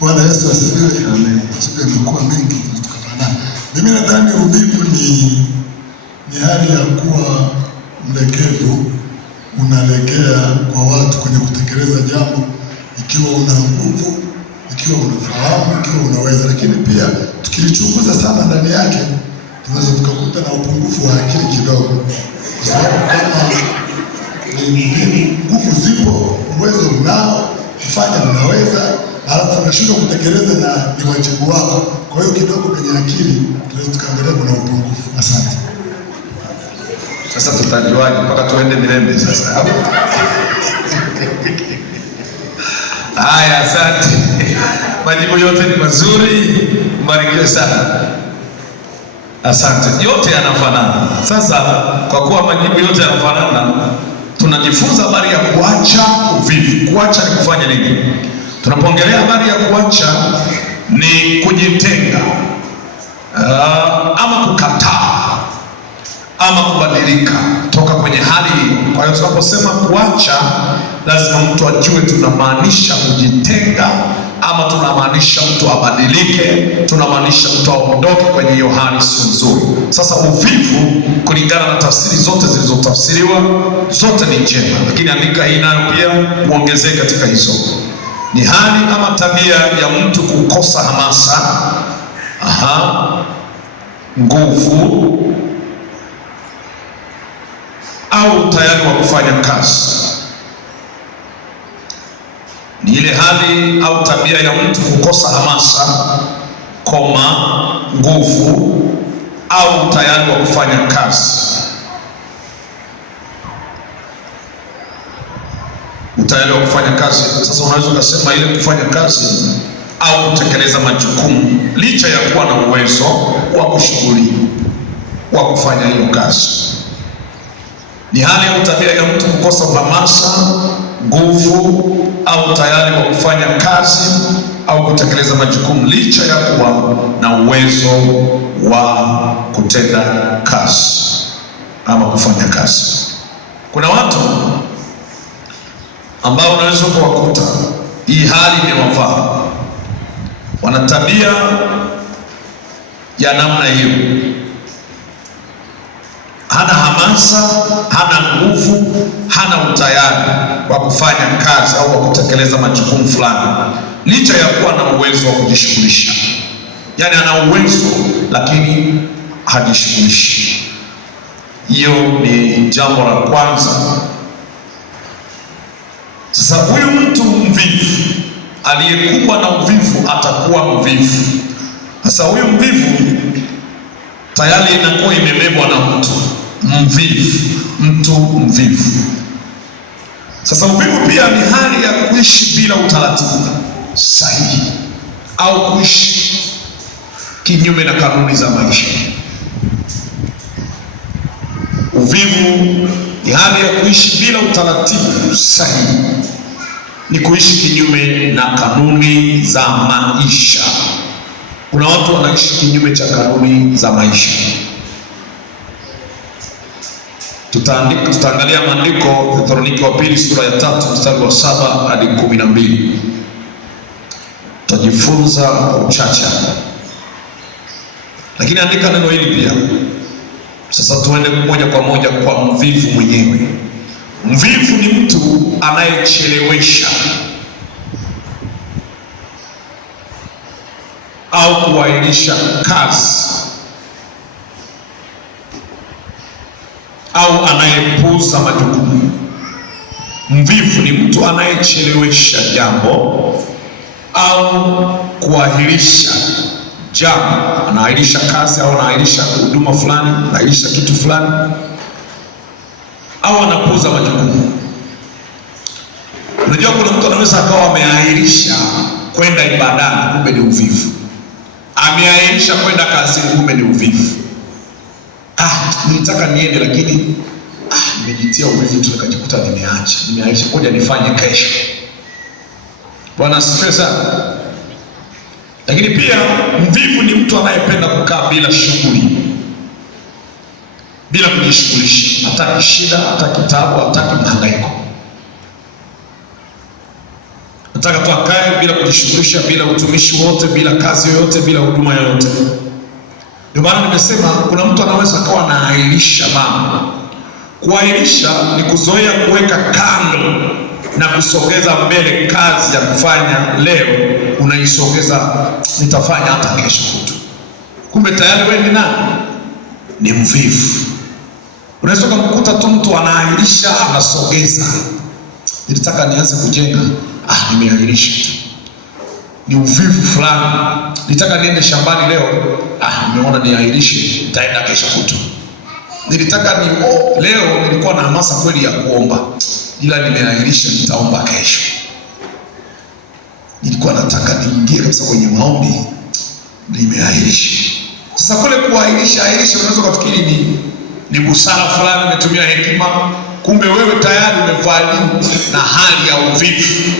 Bwana Yesu asifiwe. Amen. Siku imekuwa mengi tukafanya. Mimi nadhani uvivu ni hali ya kuwa mlegevu, unalegea kwa watu kwenye kutekeleza jambo, ikiwa una nguvu, ikiwa unafahamu, ikiwa unaweza. Lakini pia tukilichunguza sana ndani yake, tunaweza tukakuta na upungufu wa akili kidogo, kwa sababu kama nguvu zipo, uwezo unao, kufanya unaweza, halafu unashindwa kutekeleza na ni wajibu wako. Kwa hiyo kidogo kwenye akili tunaweza tukaangalia kuna upungufu. Asante. Sasa tutajuaje mpaka tuende Mirembe sasa hapo? Haya, asante. Majibu yote ni mazuri, mbarikiwe sana. Asante. Yote yanafanana. Sasa kwa kuwa majibu yote yanafanana, tunajifunza habari ya kuacha uvivu. Kuacha ni kufanya nini? Tunapoongelea habari ya kuacha ni kujitenga, ama kukataa, ama kubadilika toka kwenye hali hiyo. Kwa hiyo tunaposema kuacha, lazima mtu ajue tunamaanisha kujitenga, ama tunamaanisha mtu abadilike, tunamaanisha mtu aondoke kwenye hiyo hali sio nzuri. Sasa uvivu, kulingana na tafsiri zote zilizotafsiriwa, zote ni njema, lakini andika hii nayo pia uongezee katika hizo. Ni hali ama tabia ya mtu kukosa hamasa, nguvu au tayari wa kufanya kazi. Ni ile hali au tabia ya mtu kukosa hamasa, nguvu au tayari wa kufanya kazi. Utayari wa kufanya kazi. Sasa unaweza ukasema ile kufanya kazi au kutekeleza majukumu licha ya kuwa na uwezo wa kushughuli wa kufanya hiyo kazi. Ni hali au tabia ya mtu kukosa hamasa, nguvu au tayari wa kufanya kazi au kutekeleza majukumu licha ya kuwa na uwezo wa kutenda kazi ama kufanya kazi. Kuna watu ambao unaweza kuwakuta hii hali imewavaa, wana tabia ya namna hiyo. Hana hamasa, hana nguvu, hana utayari wa kufanya kazi au wa kutekeleza majukumu fulani licha ya kuwa na uwezo wa kujishughulisha. Yaani ana uwezo lakini hajishughulishi. Hiyo ni jambo la kwanza. Sasa huyu mtu mvivu, aliyekuwa na uvivu atakuwa mvivu. Sasa huyu mvivu tayari inakuwa imebebwa na mtu mvivu. Sasa uvivu pia ni hali ya kuishi bila utaratibu sahihi au kuishi kinyume na kanuni za maisha. Uvivu ni hali ya kuishi bila utaratibu sahihi, ni kuishi kinyume na kanuni za maisha. Kuna watu wanaishi kinyume cha kanuni za maisha. Tutaangalia maandiko Thessalonike wa pili sura ya 3 mstari wa 7 hadi 12. Tutajifunza kwa uchache, lakini andika neno hili pia. Sasa tuende moja kwa moja kwa mvivu mwenyewe. Mvivu ni mtu anayechelewesha au kuahirisha kazi au anayepuuza majukumu. Mvivu ni mtu anayechelewesha jambo au kuahirisha jambo, anaahirisha kazi au anaahirisha huduma fulani, anaahirisha kitu fulani au anapuuza majukumu. Unajua kuna mtu anaweza akawa ameahirisha kwenda ibadani, kumbe ni uvivu. Ameahirisha kwenda kazini, kumbe ni uvivu. Nilitaka niende lakini nimejitia uvivu tu nikajikuta nimeahirisha, ngoja nifanye kesho. Bwana asifiwe sana. Lakini pia mvivu ni mtu anayependa kukaa bila shughuli, bila kujishughulisha. Hataki shida, hataki taabu, hataki mhangaiko. Nataka tu akae bila kujishughulisha, bila utumishi wote, bila kazi yoyote, bila huduma yoyote. Ndio maana nimesema kuna mtu anaweza akawa anaahirisha mambo. Kuahirisha ni kuzoea kuweka kando na kusogeza mbele kazi ya kufanya leo, unaisogeza, nitafanya hata kesho kutu. Kumbe tayari wewe ni nani? Ni mvivu. Unaweza kumkuta tu mtu anaahirisha, anasogeza. Nilitaka nianze kujenga, nimeahirisha tu. Ni uvivu fulani. Nilitaka niende shambani leo, nimeona niahirishe, nitaenda kesho kutu. Nilitaka leo nilikuwa na hamasa kweli ya kuomba, ila nimeahirisha, nitaomba kesho. Nilikuwa nataka niingie kabisa kwenye maombi, nimeahirisha. Sasa kule kuahirisha, unaweza kufikiri ni busara fulani, umetumia hekima, kumbe wewe tayari umevaliwa na hali ya uvivu.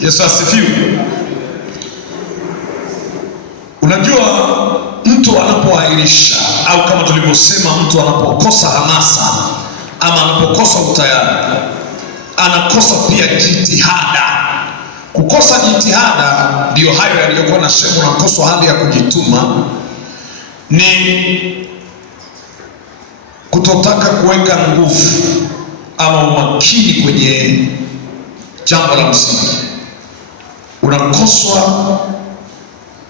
Yesu asifiwe. Unajua, mtu anapoahirisha au kama tulivyosema, mtu anapokosa hamasa ama anapokosa utayari, anakosa pia jitihada. Kukosa jitihada ndio hayo yaliyokuwa na sema, unakosa hali ya kujituma, ni kutotaka kuweka nguvu ama umakini kwenye jambo la msingi. Unakoswa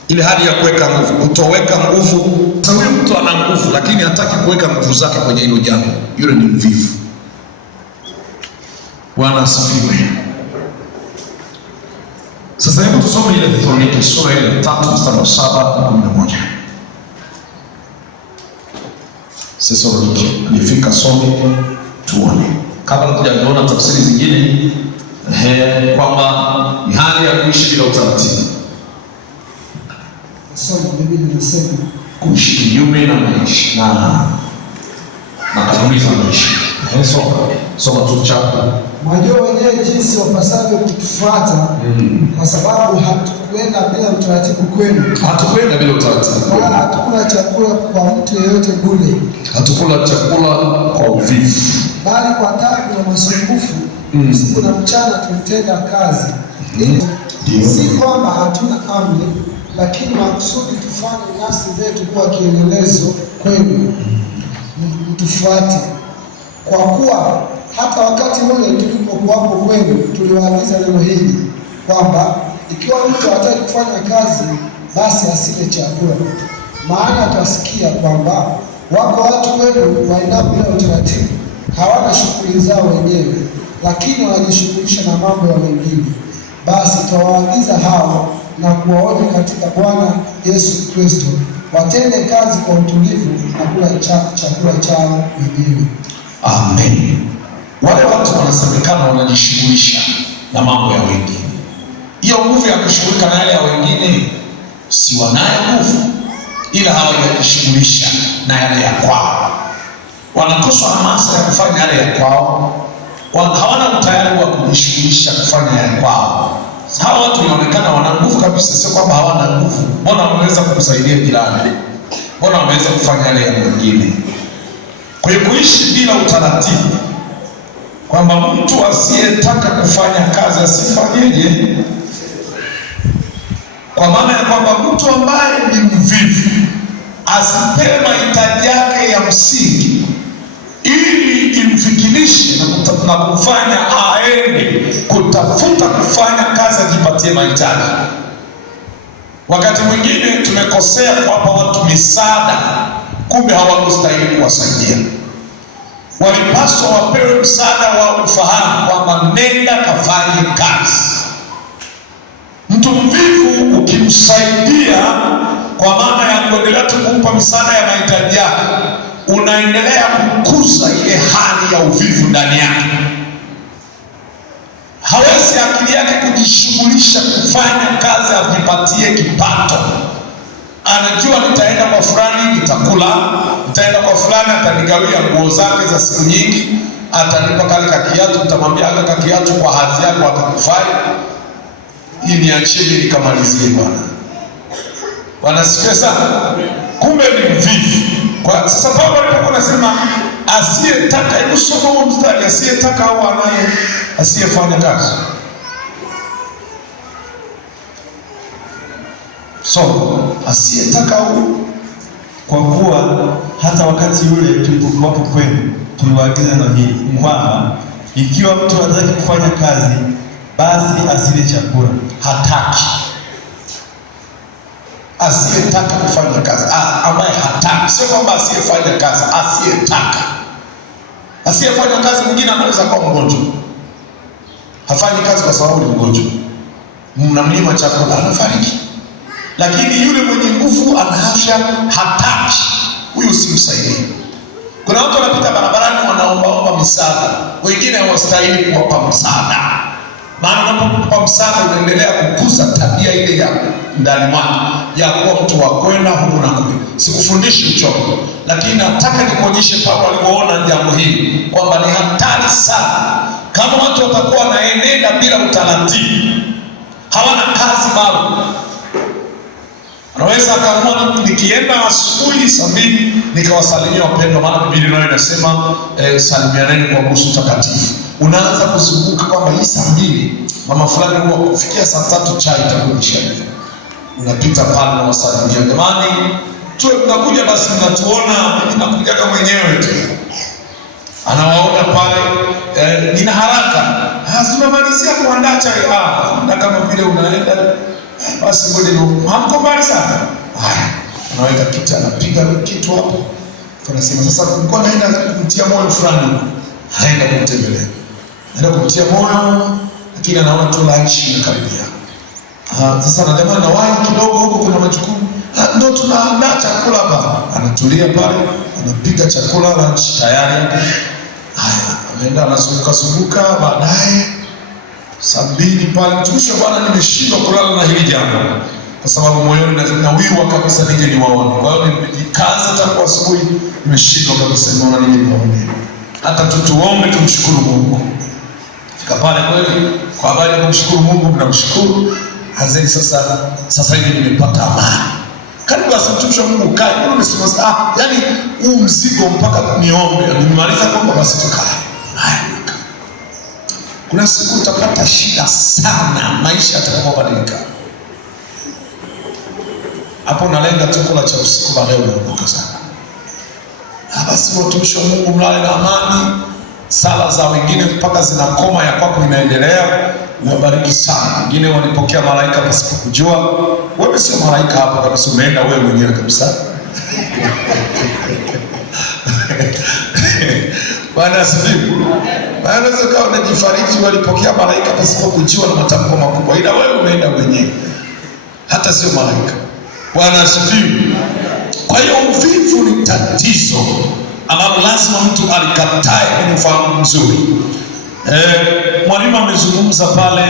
ile hali ya kuweka nguvu, kutoweka nguvu. Sasa huyu mtu ana nguvu lakini hataki kuweka nguvu zake kwenye hilo jambo, yule ni mvivu. Bwana asifiwe. Sasa hebu tusome ile Thessalonike sura ile 3 mstari wa 7-11. Thessalonike alifika, some tuone kabla tujaona tafsiri zingine, kwamba ni hali ya kuishi bila utaratibu. Biblia inasema kuishi kinyume na maisha na kanuni za maisha. Soma tu chapo. Mwajua wenyewe jinsi wapasavyo kutufuata, kwa sababu hatukwenda bila utaratibu kwenu. Hatukwenda bila utaratibu. Wala hatukula chakula kwa mtu yeyote bure. Hatukula chakula kwa uvivu, bali kwa taabu na masumbufu, usiku na mchana tulitenda kazi. Si kwamba hatuna amri, lakini makusudi tufanye nafsi zetu kuwa kielelezo kwenu, mtufuate. Kwa kuwa hata wakati ule tulipokuwapo kwenu tuliwaagiza neno hili, kwamba ikiwa mtu hataki kufanya kazi, basi asile chakula. Maana tutasikia kwamba wako watu wenu waendao bila utaratibu, hawana shughuli zao wenyewe, lakini wanajishughulisha na mambo ya wengine. Basi twawaagiza hao na kuwaonya katika Bwana Yesu Kristo, watende kazi kwa utulivu na kula chakula chao wenyewe. Amen. Wale watu wanasemekana wanajishughulisha na mambo ya wengine. Hiyo nguvu ya kushughulika na yale ya wengine, si wanayo nguvu, ila hawajishughulisha na yale ya kwao. Wanakosa hamasa ya kufanya yale ya kwao, hawana utayari wa kujishughulisha kufanya ya kwao. Hawa watu inaonekana wana nguvu kabisa, sio kwamba hawana nguvu. Mbona wameweza kumsaidia jirani? Mbona wameweza kufanya yale ya mwingine? Kwa hiyo kuishi bila utaratibu, kwamba mtu asiyetaka kufanya kazi asifanyeje? Kwa maana ya kwamba mtu ambaye ni mvivu asipewe mahitaji yake ya msingi ili imfikirishe na kufanya aende kutafuta kufanya kazi, ajipatie mahitaji. Wakati mwingine tumekosea kuwapa watu misaada, kumbe hawakustahili kuwasaidia. Walipaswa wapewe msaada wa ufahamu kwamba nenda kafanye kazi. Mtu mvivu ukimsaidia kwa maana ya kuendelea tu kumpa misaada ya mahitaji yake, unaendelea kukuza ile hali ya uvivu ndani yake. Hawezi akili yake kujishughulisha kufanya kazi ajipatie kipato. Anajua nitaenda kwa fulani nitakula, nitaenda kwa fulani atanigawia nguo zake za siku nyingi, atanipa kale kakiatu, nitamwambia aka kakiatu kwa hadhi yako atakufai, hii niachie mimi nikamalizie bwana. Wanasikia sana. Kumbe ni mvivu. Kwa sasa Paulo alipokuwa anasema asiyetaka, hebu soma huo mstari, asiyetaka au anaye asiyefanya kazi. So asiyetaka huu, kwa kuwa hata wakati ule tulipokuwapo kwenu tuliwaagiza neno hili kwamba ikiwa mtu hataki kufanya kazi basi asile chakula. Hataki, asiyetaka kufanya kazi, ambaye hataki, sio kwamba asiyefanya kazi, asiyetaka. Asiyefanya kazi mwingine anaweza kuwa mgonjwa, hafanyi kazi kwa sababu ni mgonjwa, mnamnyima chakula anafariki. Lakini yule mwenye nguvu, ana afya, hataki, huyu simsaidie. Kuna watu wanapita barabarani wanaombaomba misaada, wengine hawastahili kuwapa msaada, maana unapokupa msaada unaendelea kukuza tabia ile ya ndani mwako ya kuwa mtu wa kwenda huku na kule. Sikufundishi uchovu, lakini nataka nikuonyeshe Paulo alivyoona jambo hili kwamba ni hatari sana kama watu watakuwa wanaenenda bila utaratibu, hawana kazi maalum. Anaweza akaamua nikienda asubuhi saa 2 nikawasalimia wapendwa, maana Biblia nayo inasema salimianeni kwa busu takatifu. Unaanza kuzunguka kwamba hii saa 2 mama fulani huwa kufikia saa 3 chai itakuwa imeshaiva. Unapita pale na wasalimia, jamani tuwe tunakuja basi mnatuona, mimi nakujaga mwenyewe tu. Anawaona pale nina haraka, tunamalizia kuandaa chai. Na kama vile unaenda basi ngoja ni hamko mbali sana. Haya, anaweka kitu, anapiga kitu hapo. Tunasema sasa kulikuwa naenda kumtia moyo fulani huko. Haenda kumtembelea, naenda kumtia moyo, lakini anaona tu lunch inakaribia. Sasa na jamani, nawahi kidogo huko, kuna majukumu. Ndio tunaandaa chakula hapa. Anatulia pale, anapiga chakula, lunch tayari. Haya, ameenda anazunguka, baadaye saa 2 pale, mtumishi wa Bwana, nimeshindwa kulala na hili jambo kwa sababu moyoni nawiwa kabisa nije niwaone. Kwa hiyo nikaanza tangu asubuhi, nimeshindwa kabisa niona nije niwaone. Hata tuombe tumshukuru Mungu. Fika pale kweli, kwa habari ya kumshukuru Mungu, mnamshukuru. Hazeni sasa hivi nimepata amani. Karibu basi mtumishi wa Mungu kae. Wewe unasema yani huu mzigo mpaka niombe. Nimemaliza kwamba basi tukae. Haya. Kuna siku utapata shida sana, maisha yatakapobadilika. Hapo unalenga tu kula cha usiku, baadaye unaondoka sana. Basi watumishi wa Mungu mlale na amani. Sala za wengine mpaka zinakoma, ya kwako inaendelea. Uwabariki sana. Wengine walipokea malaika pasipo kujua. Wewe sio malaika hapo kabisa, umeenda wewe mwenyewe kabisa. Bwana asifiwe. Maana zaka unajifariji, walipokea malaika pasipo kujua na matamko makubwa, ila wewe umeenda mwenyewe, hata sio malaika. Bwana asifiwe. Kwa hiyo uvivu ni tatizo ambalo lazima mtu alikatae kwa mfano mzuri. Mwalimu amezungumza pale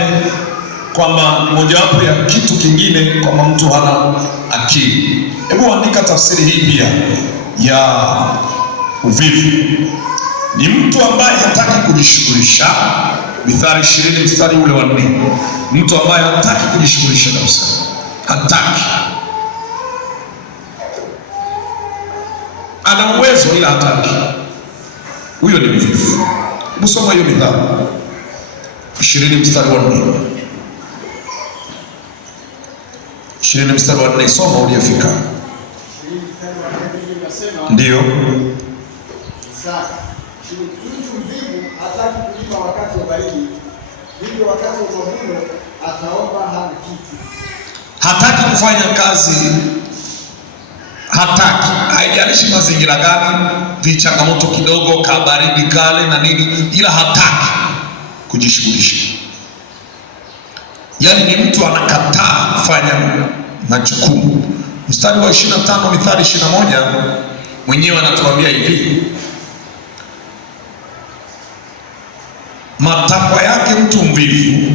kwamba mojawapo ya kitu kingine kwamba mtu hana akili. Hebu andika tafsiri hii pia ya uvivu. Ni mtu ambaye hataki kujishughulisha. Mithali 20 mstari ule wa 4. Mtu ambaye hataki kujishughulisha kabisa. Hataki. Ana uwezo ila hataki. Huyo ni mvivu. Hebu soma hiyo Mithali 20 mstari wa 4. 20 mstari wa 4, soma uliyefika. Ndio. Mtu mvivu hataki kulima wakati wa baridi, hivyo wakati wa mavuno ataomba hana kitu. Hataki kufanya kazi, hataki, haijalishi mazingira gani, vichangamoto kidogo, kabaridi kale na nini, ila hataki kujishughulisha. Yaani ni mtu anakataa kufanya majukumu. Mstari wa 25 Mithali 21 mwenyewe anatuambia hivi: matakwa yake mtu mvivu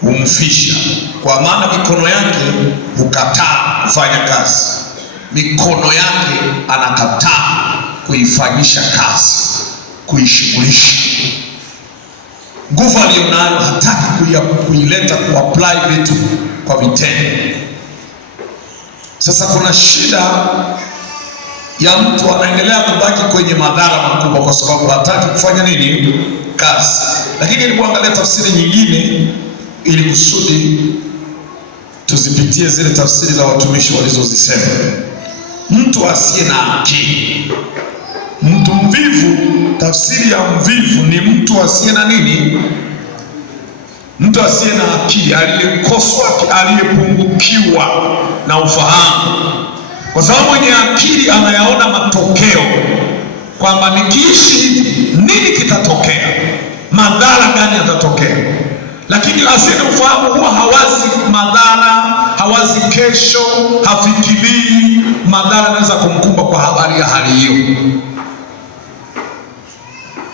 humfisha, kwa maana mikono yake hukataa kufanya kazi. Mikono yake anakataa kuifanyisha kazi, kuishughulisha. Nguvu aliyonayo hataki kuileta, kuapply vitu kwa vitendo. Sasa kuna shida ya mtu anaendelea kubaki kwenye madhara makubwa kwa sababu hataki kufanya nini? Kazi. Lakini nilipoangalia tafsiri nyingine ili kusudi tuzipitie zile tafsiri za watumishi walizozisema. Mtu asiye na akili. Mtu mvivu, tafsiri ya mvivu ni mtu asiye na nini? Mtu asiye na akili, aliyekoswa, aliyepungukiwa na ufahamu. Kwa sababu mwenye akili anayaona matokeo, kwamba nikiishi nini kitatokea, madhara gani yatatokea. Lakini asiye na ufahamu huwa hawazi madhara, hawazi kesho, hafikirii madhara yanaweza kumkumba kwa habari ya hali hiyo.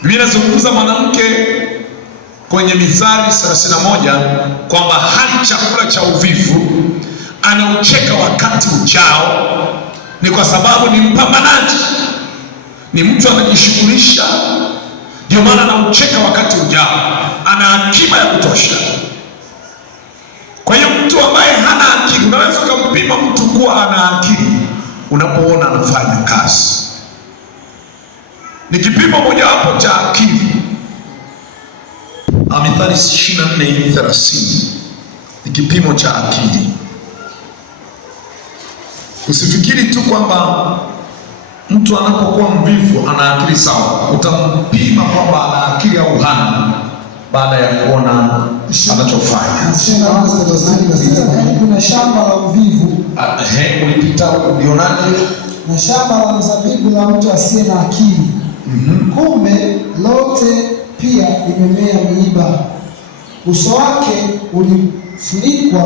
Biblia inazungumza mwanamke kwenye Mithali 31 kwamba hali chakula cha uvivu, anaucheka wakati ujao, ni kwa sababu ni mpambanaji, ni mtu anajishughulisha, ndio maana anaucheka wakati ujao, ana akiba ya kutosha. Kwa hiyo mtu ambaye hana akili, unaweza kumpima mtu kuwa ana akili unapoona anafanya kazi. Ni kipimo mojawapo cha akili. Mithali 24:30 ni kipimo cha akili. Usifikiri tu kwamba mtu anapokuwa mvivu ana akili sawa. Utampima kwamba ana akili au hana baada ya kuona anachofanya. Kuna shamba la mvivu. Ulipita ulionaje? Na shamba la mzabibu la mtu asiye na akili. Kumbe lote pia limemea miiba, uso wake ulifunikwa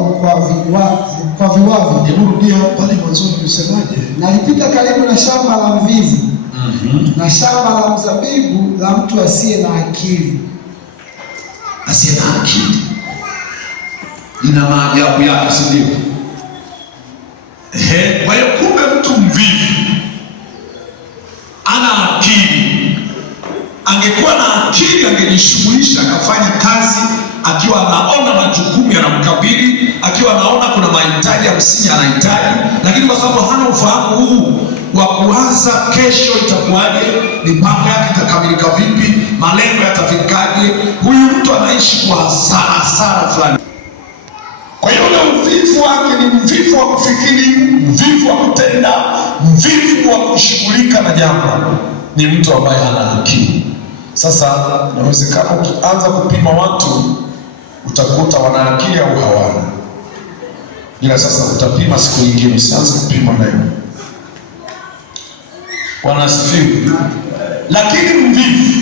kwa viwavi. Hebu rudia pale mwanzo usemaje? Nalipita karibu na shamba la mvivu, na shamba la mzabibu la mtu asiye na akili. Asiye na akili ina maajabu yake, si ndio? Kwa hiyo kumbe mtu mvivu ana akili. Angekuwa na akili angejishughulisha, akafanya kazi akiwa anaona majukumu yanamkabili, akiwa anaona kuna mahitaji ya msingi anahitaji. Lakini kwa sababu hana ufahamu huu wa kuanza kesho itakuwaje, mipango yake itakamilika vipi, malengo yatafikaje, huyu mtu anaishi kwa hasara fulani. Kwa hiyo ule uvivu wake ni mvivu wa kufikiri, mvivu wa kutenda, mvivu wa kushughulika na jambo. Ni mtu ambaye hana akili. Sasa inawezekana ukianza kupima watu utakuta wana akili au hawana, ila sasa utapima siku nyingine, usianze kupima leo. Bwana asifiwe. Lakini mvivu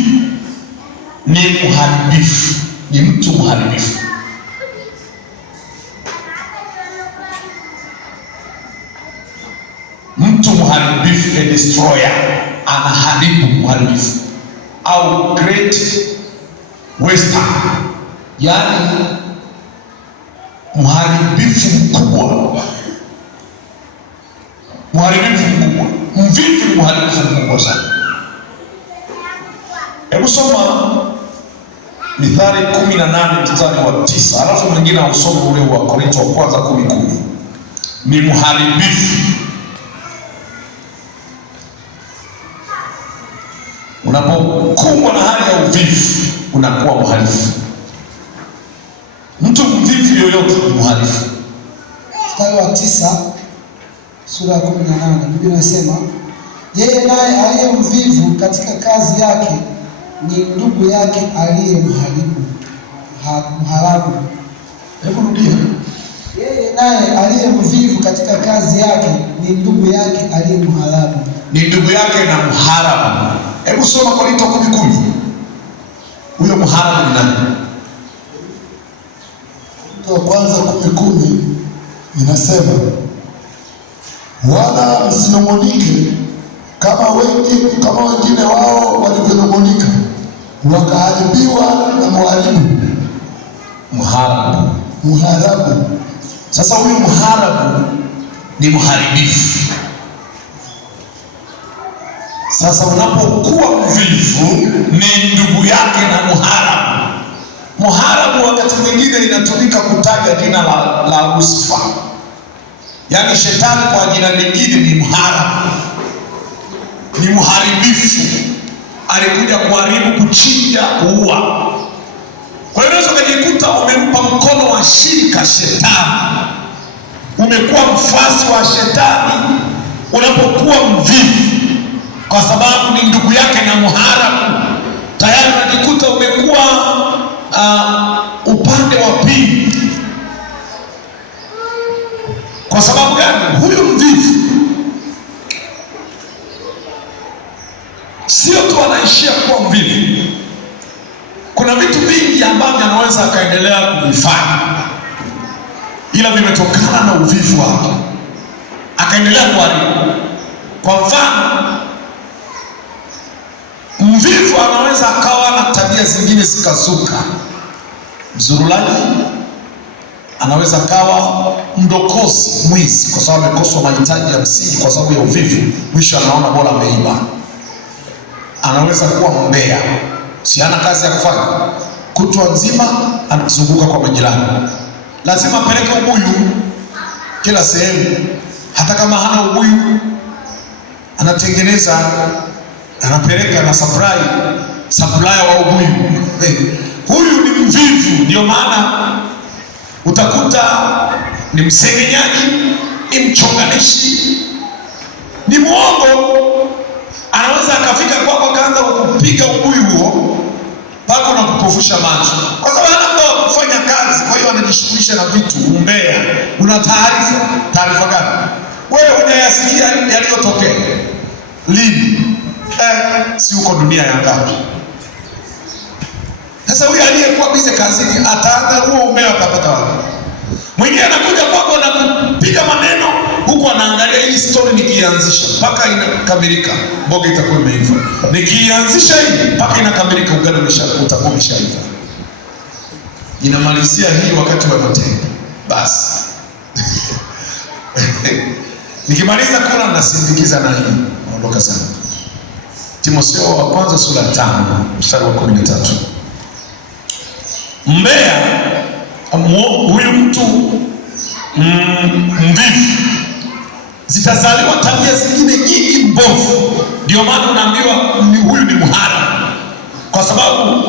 ni mharibifu, ni mtu mharibifu. Mtu mharibifu, a destroyer, anaharibu, mharibifu au great waster, yani mharibifu mkubwa. Mharibifu mkubwa, mvivu ni mharibifu mkubwa sana. Hebu soma Mithali 18:9, alafu mwingine ausome ule wa Korinto wa kwanza 10:10. Ni mharibifu. Unapokumbwa na hali ya uvivu unakuwa mhalifu. Mtu mvivu yoyote ni mhalifu. Mstari wa 9 sura ya 18, Biblia inasema yeye naye aliye mvivu katika kazi yake ni ndugu yake aliye mharabu. Hebu rudia. Yeye naye aliye mvivu katika kazi yake ni ndugu yake aliye mharabu. Ni ndugu yake na mharabu. Hebu soma Korinto 10:10. Huyo mharabu ni nani? Kwa kwanza 10:10 inasema, wala msinong'onike kama wengine wao walivyonong'onika, wakaharibiwa na mharibu. Mharabu. Sasa huyu mharabu ni mharibifu. Sasa unapokuwa mvivu ni ndugu yake na mharabu. Mharabu wakati mwingine inatumika kutaja jina la Lucifer. Yaani shetani kwa jina lingine ni mharabu. Ni mharibifu. Alikuja kuharibu, kuchinja, kuua. Kwa hiyo unaweza kujikuta umempa mkono wa shirika shetani. umekuwa mfuasi wa shetani unapokuwa mvivu, kwa sababu ni ndugu yake na muharabu. Tayari unajikuta umekuwa upande wa pili. Kwa sababu gani? Huyu mvivu sio tu anaishia kuwa mvivu, kuna vitu vingi ambavyo anaweza akaendelea kuvifanya, ila vimetokana na uvivu wake, akaendelea kuharibu. Kwa mfano, mvivu anaweza akawa na tabia zingine zikazuka. Mzurulaji anaweza akawa mdokozi, mwizi, kwa sababu amekoswa mahitaji ya msingi kwa sababu ya uvivu, mwisho anaona bora ameiba. Anaweza kuwa mbea, si hana kazi ya kufanya, kutwa nzima anazunguka kwa majirani, lazima apeleke ubuyu kila sehemu. Hata kama hana ubuyu anatengeneza, anapeleka na supplier wa ubuyu. Huyu ni mvivu. Ndio maana utakuta ni msengenyaji, ni mchonganishi, ni mwongo. Anaweza akafika kwako akaanza kupiga ubuyu huo mpaka na kupofusha macho, kwa sababu hana muda wa kufanya kazi. Kwa hiyo anajishughulisha na vitu umbea. Una taarifa gani? Wewe unayasikia yaliyotokea lini? Si uko dunia ya ngapi? Sasa huyu aliyekuwa bize kazini ataanza huo umbea, atapata wapi? Mwingine anakuja kwako na kupiga maneno huku anaangalia hii story nikianzisha mpaka inakamilika, mboga itakuwa imeiva. Nikianzisha hii mpaka inakamilika, ugali utakuwa umeshaiva. Inamalizia hii wakati wa matendo. Basi nikimaliza kula nasindikiza na hii, naondoka sana. Timotheo wa kwanza sura 5 mstari wa 13. Mbea, huyu mtu mvivu, zitazaliwa tabia zingine nyingi mbovu. Ndio maana unaambiwa huyu ni muhara, kwa sababu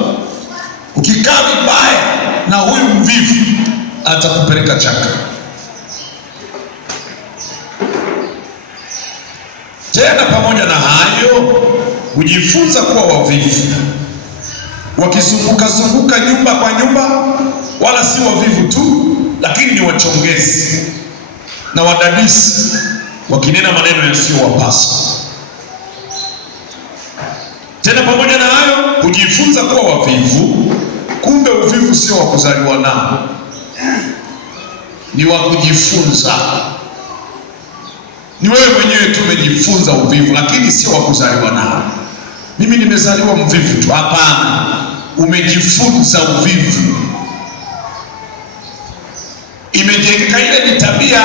ukikaa vibaya na huyu mvivu atakupeleka chaka. Tena pamoja na hayo, kujifunza kuwa wavivu, wakizunguka nyumba kwa nyumba, wala si wavivu tu, lakini ni wachongezi na wadadisi, wakinena maneno yasiyowapasa. Tena pamoja na hayo, kujifunza kuwa wavivu. Kumbe uvivu sio wa kuzaliwa nao, ni wa kujifunza. Ni wewe mwenyewe tu umejifunza uvivu, lakini sio wa kuzaliwa nao. Mimi nimezaliwa mvivu tu, hapana. Umejifunza uvivu, imejengeka, ile ni tabia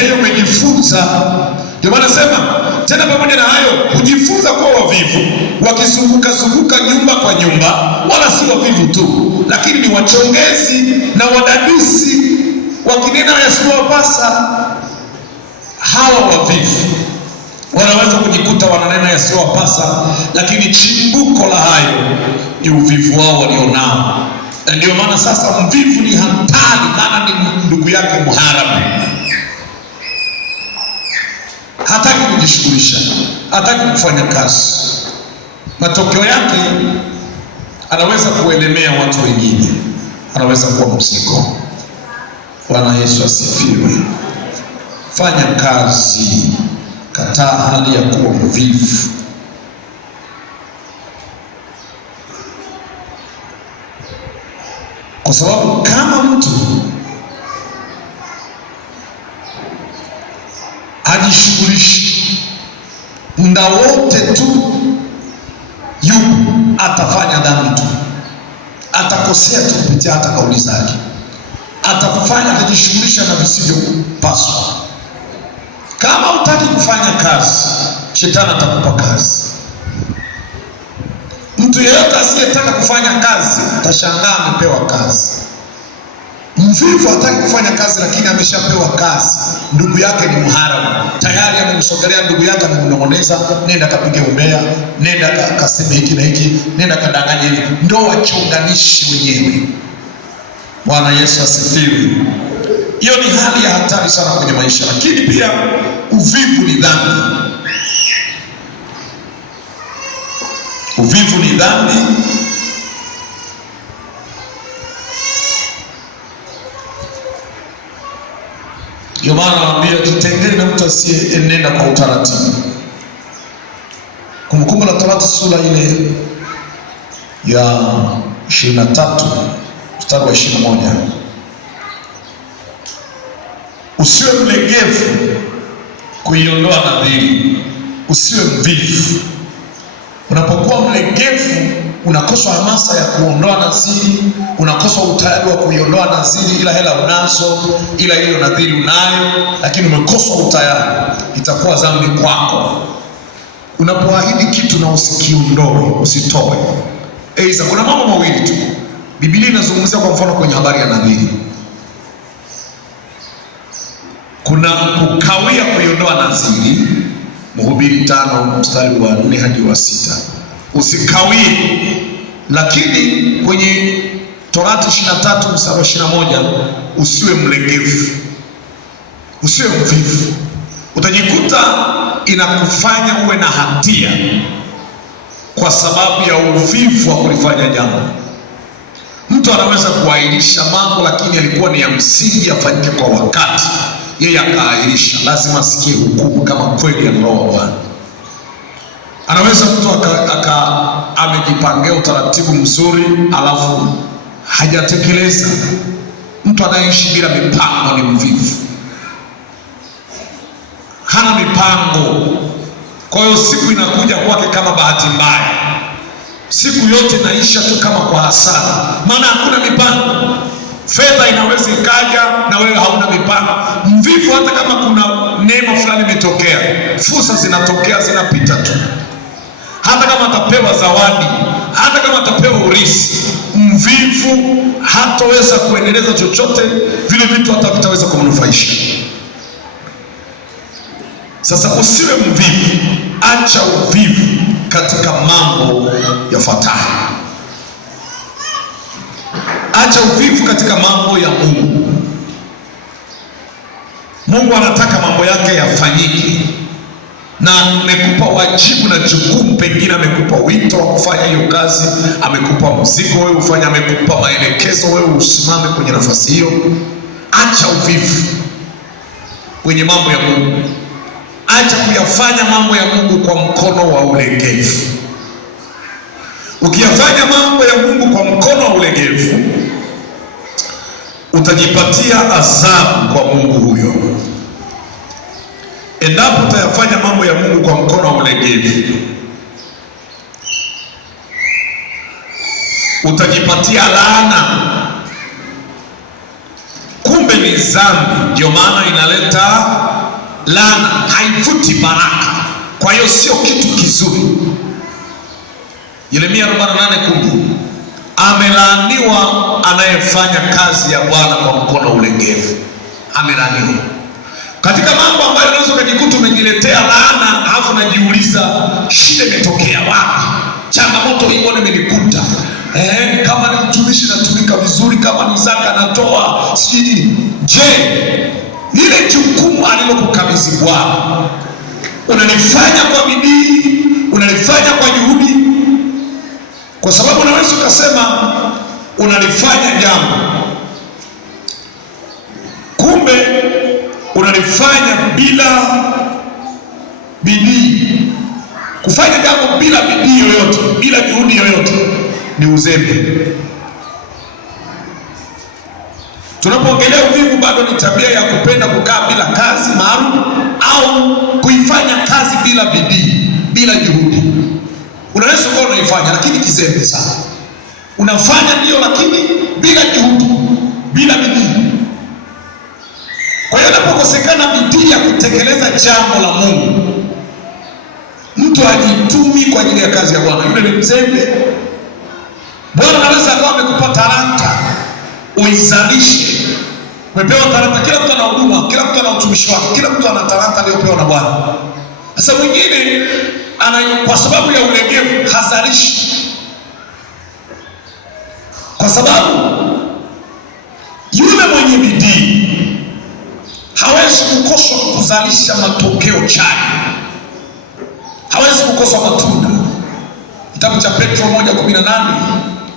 hiyo umejifunza. Ndio maana nasema tena pamoja na hayo, kujifunza kuwa wavivu, wakizunguka nyumba kwa nyumba, wala si wavivu tu, lakini ni wachongezi na wadadisi, wakinena yasiyowapasa. Hawa wavivu wanaweza kujikuta wananena yasiyowapasa, lakini chimbuko la hayo ni uvivu wao walionao. Na ndio maana sasa mvivu ni hatari, maana ni ndugu yake muharabu. Hataki kujishughulisha, hataki kufanya kazi. Matokeo yake anaweza kuelemea watu wengine, anaweza kuwa mzigo. Bwana Yesu asifiwe. Fanya kazi, kataa hali ya kuwa mvivu. Kwa sababu kama mtu hajishughulishi muda wote tu yupo, atafanya dhambi tu, atakosea tu kupitia hata kauli zake, atajishughulisha na visivyopaswa. Kama hutaki kufanya kazi, shetani atakupa kazi. Mtu yeyote asiyetaka kufanya kazi utashangaa amepewa kazi. Mvivu hataki kufanya kazi, lakini ameshapewa kazi. Ndugu yake ni mharabu, tayari amemsogelea ndugu yake, amemnong'oneza, nenda kapige umbea, nenda kaseme hiki na hiki, nenda kadanganya hivi. Ndio wachonganishi wenyewe. Bwana Yesu asifiwe. Hiyo ni hali ya hatari sana kwenye maisha. Lakini pia uvivu ni dhambi. Uvivu ni dhambi. Ndio maana naambia jitengeni na mtu asiyenenda kwa utaratibu. Kumbukumbu la Torati sura ile ya 23 mstari wa 21. Usiwe mlegevu kuiondoa nadhiri, usiwe mvivu. Unapokuwa mlegevu unakosa hamasa ya kuondoa nadhiri, unakosa utayari wa kuiondoa nadhiri, ila hela unazo, ila hiyo nadhiri unayo, lakini umekosa utayari, itakuwa dhambi kwako. Unapoahidi kitu na usikiondoe, usitoe. Aidha, kuna mambo mawili tu Biblia inazungumzia. Kwa mfano kwenye habari ya nadhiri, kuna kukawia kuiondoa nadhiri. Mhubiri 5 mstari wa 4 hadi wa 6, usikawie. Lakini kwenye Torati 23 mstari wa 21, usiwe mlegevu, usiwe mvivu. Utajikuta inakufanya uwe na hatia kwa sababu ya uvivu wa kulifanya jambo. Mtu anaweza kuahirisha mambo lakini alikuwa ni ya msingi afanyike kwa wakati, yeye akaahirisha. Lazima asikie hukumu kama kweli ana roho wa Bwana. Anaweza mtu amejipangia utaratibu mzuri alafu hajatekeleza. Mtu anayeishi bila mipango ni mvivu, hana mipango. Kwa hiyo siku inakuja kwake kama bahati mbaya, siku yote inaisha tu kama kwa hasara, maana hakuna mipango. Fedha inaweza ikaja na wewe hauna mipango. Mvivu, hata kama kuna neema fulani imetokea, fursa zinatokea, zinapita tu. Hata kama atapewa zawadi, hata kama atapewa urithi, mvivu hataweza kuendeleza chochote, vile vitu hata vitaweza kumnufaisha. Sasa usiwe mvivu, acha uvivu katika mambo yafuatayo. Acha uvivu katika mambo ya Mungu. Mungu anataka mambo yake yafanyike, na amekupa wajibu na jukumu. Pengine amekupa wito wa kufanya hiyo kazi, amekupa mzigo wewe ufanye, amekupa maelekezo wewe usimame kwenye nafasi hiyo. Acha uvivu kwenye mambo ya Mungu. Acha kuyafanya mambo ya Mungu kwa mkono wa ulegevu. Ukiyafanya mambo ya Mungu kwa mkono wa ulegevu, utajipatia adhabu kwa Mungu huyo. Endapo utayafanya mambo ya Mungu kwa mkono wa ulegevu, utajipatia laana. Kumbe ni dhambi, ndio maana inaleta laana, haivuti baraka. Kwa hiyo sio kitu kizuri. Yeremia 48:10, amelaaniwa anayefanya kazi ya Bwana kwa mkono ulegevu. Amelaaniwa. Katika mambo ambayo unaweza kujikuta umejiletea laana, alafu najiuliza shida imetokea wapi? Changamoto hii mbona imenikuta? Kama ni mtumishi natumika vizuri, kama ni zaka natoa, sijui. Je, lile jukumu alilokukabidhi Bwana unalifanya kwa bidii? Unalifanya kwa juhudi? Kwa sababu unaweza ukasema unalifanya jambo, kumbe unalifanya bila bidii. Kufanya jambo bila bidii yoyote, bila juhudi yoyote, ni uzembe. Tunapoongelea uvivu, bado ni tabia ya kupenda kukaa bila kazi maalum au kuifanya kazi bila bidii, bila juhudi. Unaweza kuwa unaifanya lakini kizembe sana. Unafanya ndio, lakini bila juhudi, bila bidii. Kwa hiyo inapokosekana bidii ya kutekeleza jambo la Mungu, mtu hajitumi kwa ajili ya kazi ya Bwana, yule ni mzembe. Bwana anaweza akawa amekupa talanta, uizalishe. Umepewa talanta, kila mtu ana huduma, kila mtu ana utumishi wake, kila mtu ana talanta aliyopewa na Bwana. Sasa mwingine kwa sababu ya ulegevu hazalishi, kwa sababu yule mwenye bidii kukosa kuzalisha matokeo chanya, hawezi kukosa matunda. Kitabu cha Petro 1:18,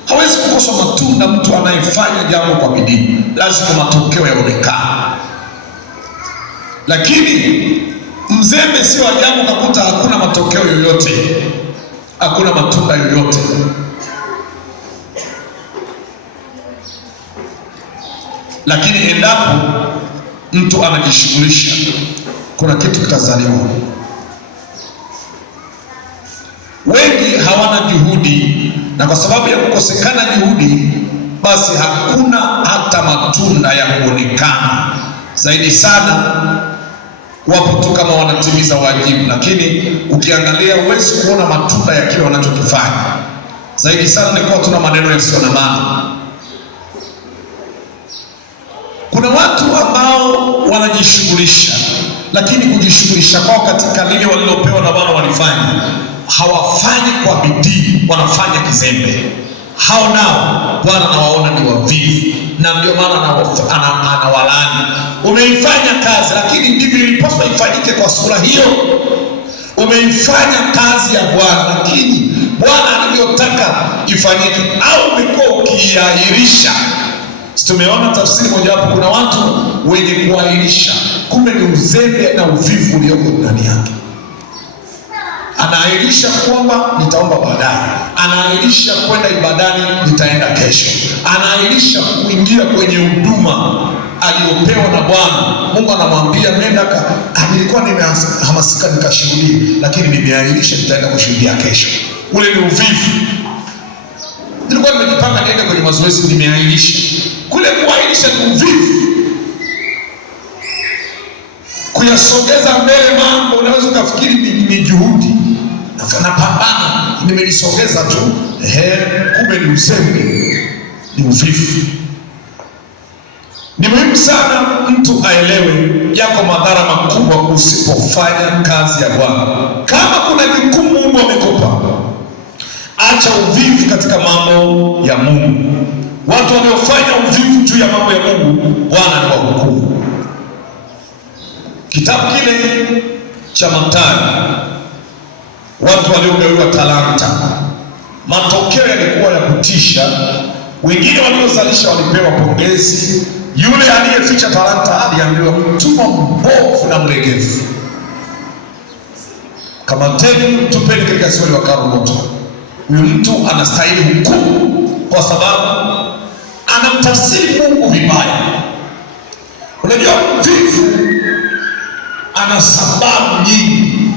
hawezi kukosa matunda mtu anayefanya jambo kwa bidii, lazima matokeo yaonekane. Lakini mzembe sio ajabu kakuta hakuna matokeo yoyote, hakuna matunda yoyote. Lakini endapo mtu anajishughulisha, kuna kitu kitazaliwa. Wengi hawana juhudi, na kwa sababu ya kukosekana juhudi, basi hakuna hata matunda ya kuonekana. Zaidi sana wapo tu kama wanatimiza wajibu, lakini ukiangalia huwezi kuona matunda ya kile wanachokifanya. Zaidi sana ni kuwa tuna maneno yasiyo na maana. Kuna watu ambao wanajishughulisha, lakini kujishughulisha kwao katika lile walilopewa na Bwana walifanya, hawafanyi kwa bidii, wanafanya kizembe. Hao nao Bwana anawaona ni wavivu, na ndio maana anawalaani. Umeifanya kazi, lakini ndivyo ilipaswa ifanyike kwa sura hiyo. Umeifanya kazi ya Bwana, lakini Bwana alivyotaka ifanyike, au umekuwa ukiahirisha. Tumeona tafsiri mojawapo, kuna watu wenye kuahirisha, kumbe ni uzembe na uvivu ulioko ndani yake. Anaahirisha kwamba nitaomba baadaye, anaahirisha kwenda ibadani, nitaenda kesho, anaahirisha kuingia kwenye huduma aliyopewa na Bwana. Mungu anamwambia nenda, nilikuwa nimehamasika nikashuhudia, lakini nimeahirisha, nitaenda kushuhudia kesho. Ule ni uvivu. Nilikuwa nimejipanga niende kwenye mazoezi, nimeahirisha. Kule kuahirisha ni uvivu. Kuyasogeza mbele mambo, unaweza ukafikiri ni juhudi, napambana, nimelisogeza tu, kumbe ni uzembe, ni uvivu. Ni muhimu sana mtu aelewe yako madhara makubwa usipofanya kazi ya Bwana. Kama kuna jukumu Mungu amekupa, acha uvivu katika mambo ya Mungu. Watu waliofanya uvivu juu ya mambo ya Mungu, Bwana ni wahukumu. Kitabu kile cha Mathayo, watu waliogawiwa talanta, matokeo yalikuwa ya kutisha. Wengine waliozalisha walipewa pongezi. Yule aliyeficha talanta aliambiwa, mtumwa mbovu na mlegevu, kamateni mtupeni katika ziwa liwakalo moto. Huyu mtu anastahili hukumu, kwa sababu anamtafsiri Mungu vibaya. Unajua, mvivu ana sababu nyingi,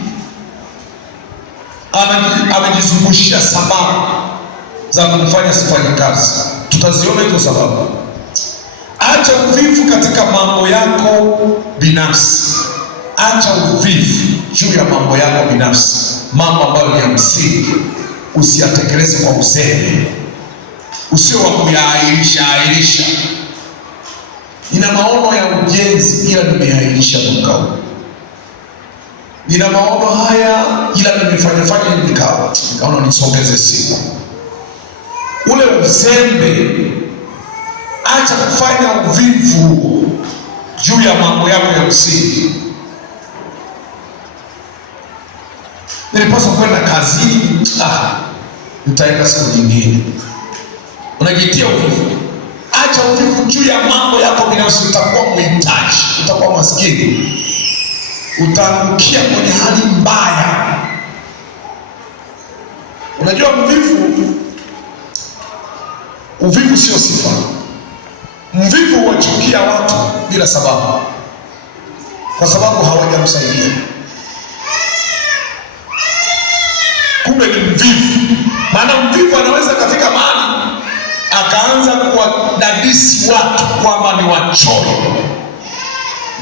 amejizungushia sababu za kumfanya sifanye kazi. Tutaziona hizo sababu. Acha uvivu katika mambo yako binafsi. Acha uvivu juu ya mambo yako binafsi, mambo ambayo ni ya msingi. Usiyatekeleze kwa uzembe, usio wa kuyaahirisha. Nina maono ya ujenzi, ila nimeahirisha mwaka huu. Nina maono haya, ila nimefanya nikaona nisongeze siku. Ule uzembe, acha kufanya uvivu juu ya mambo yako ya msingi. Nilipaswa kwenda kazini, nitaenda siku nyingine. Unajitia uvivu. Acha uvivu juu ya mambo yako binafsi. Utakuwa mhitaji, utakuwa maskini, utaangukia kwenye hali mbaya. Unajua, uvivu sio sifa. Mvivu huwachukia watu bila sababu, kwa sababu hawajamsaidia. Kumbe ni mvivu. Maana mvivu anaweza kafika mahali akaanza kuwadadisi watu kwamba ni wachoyo,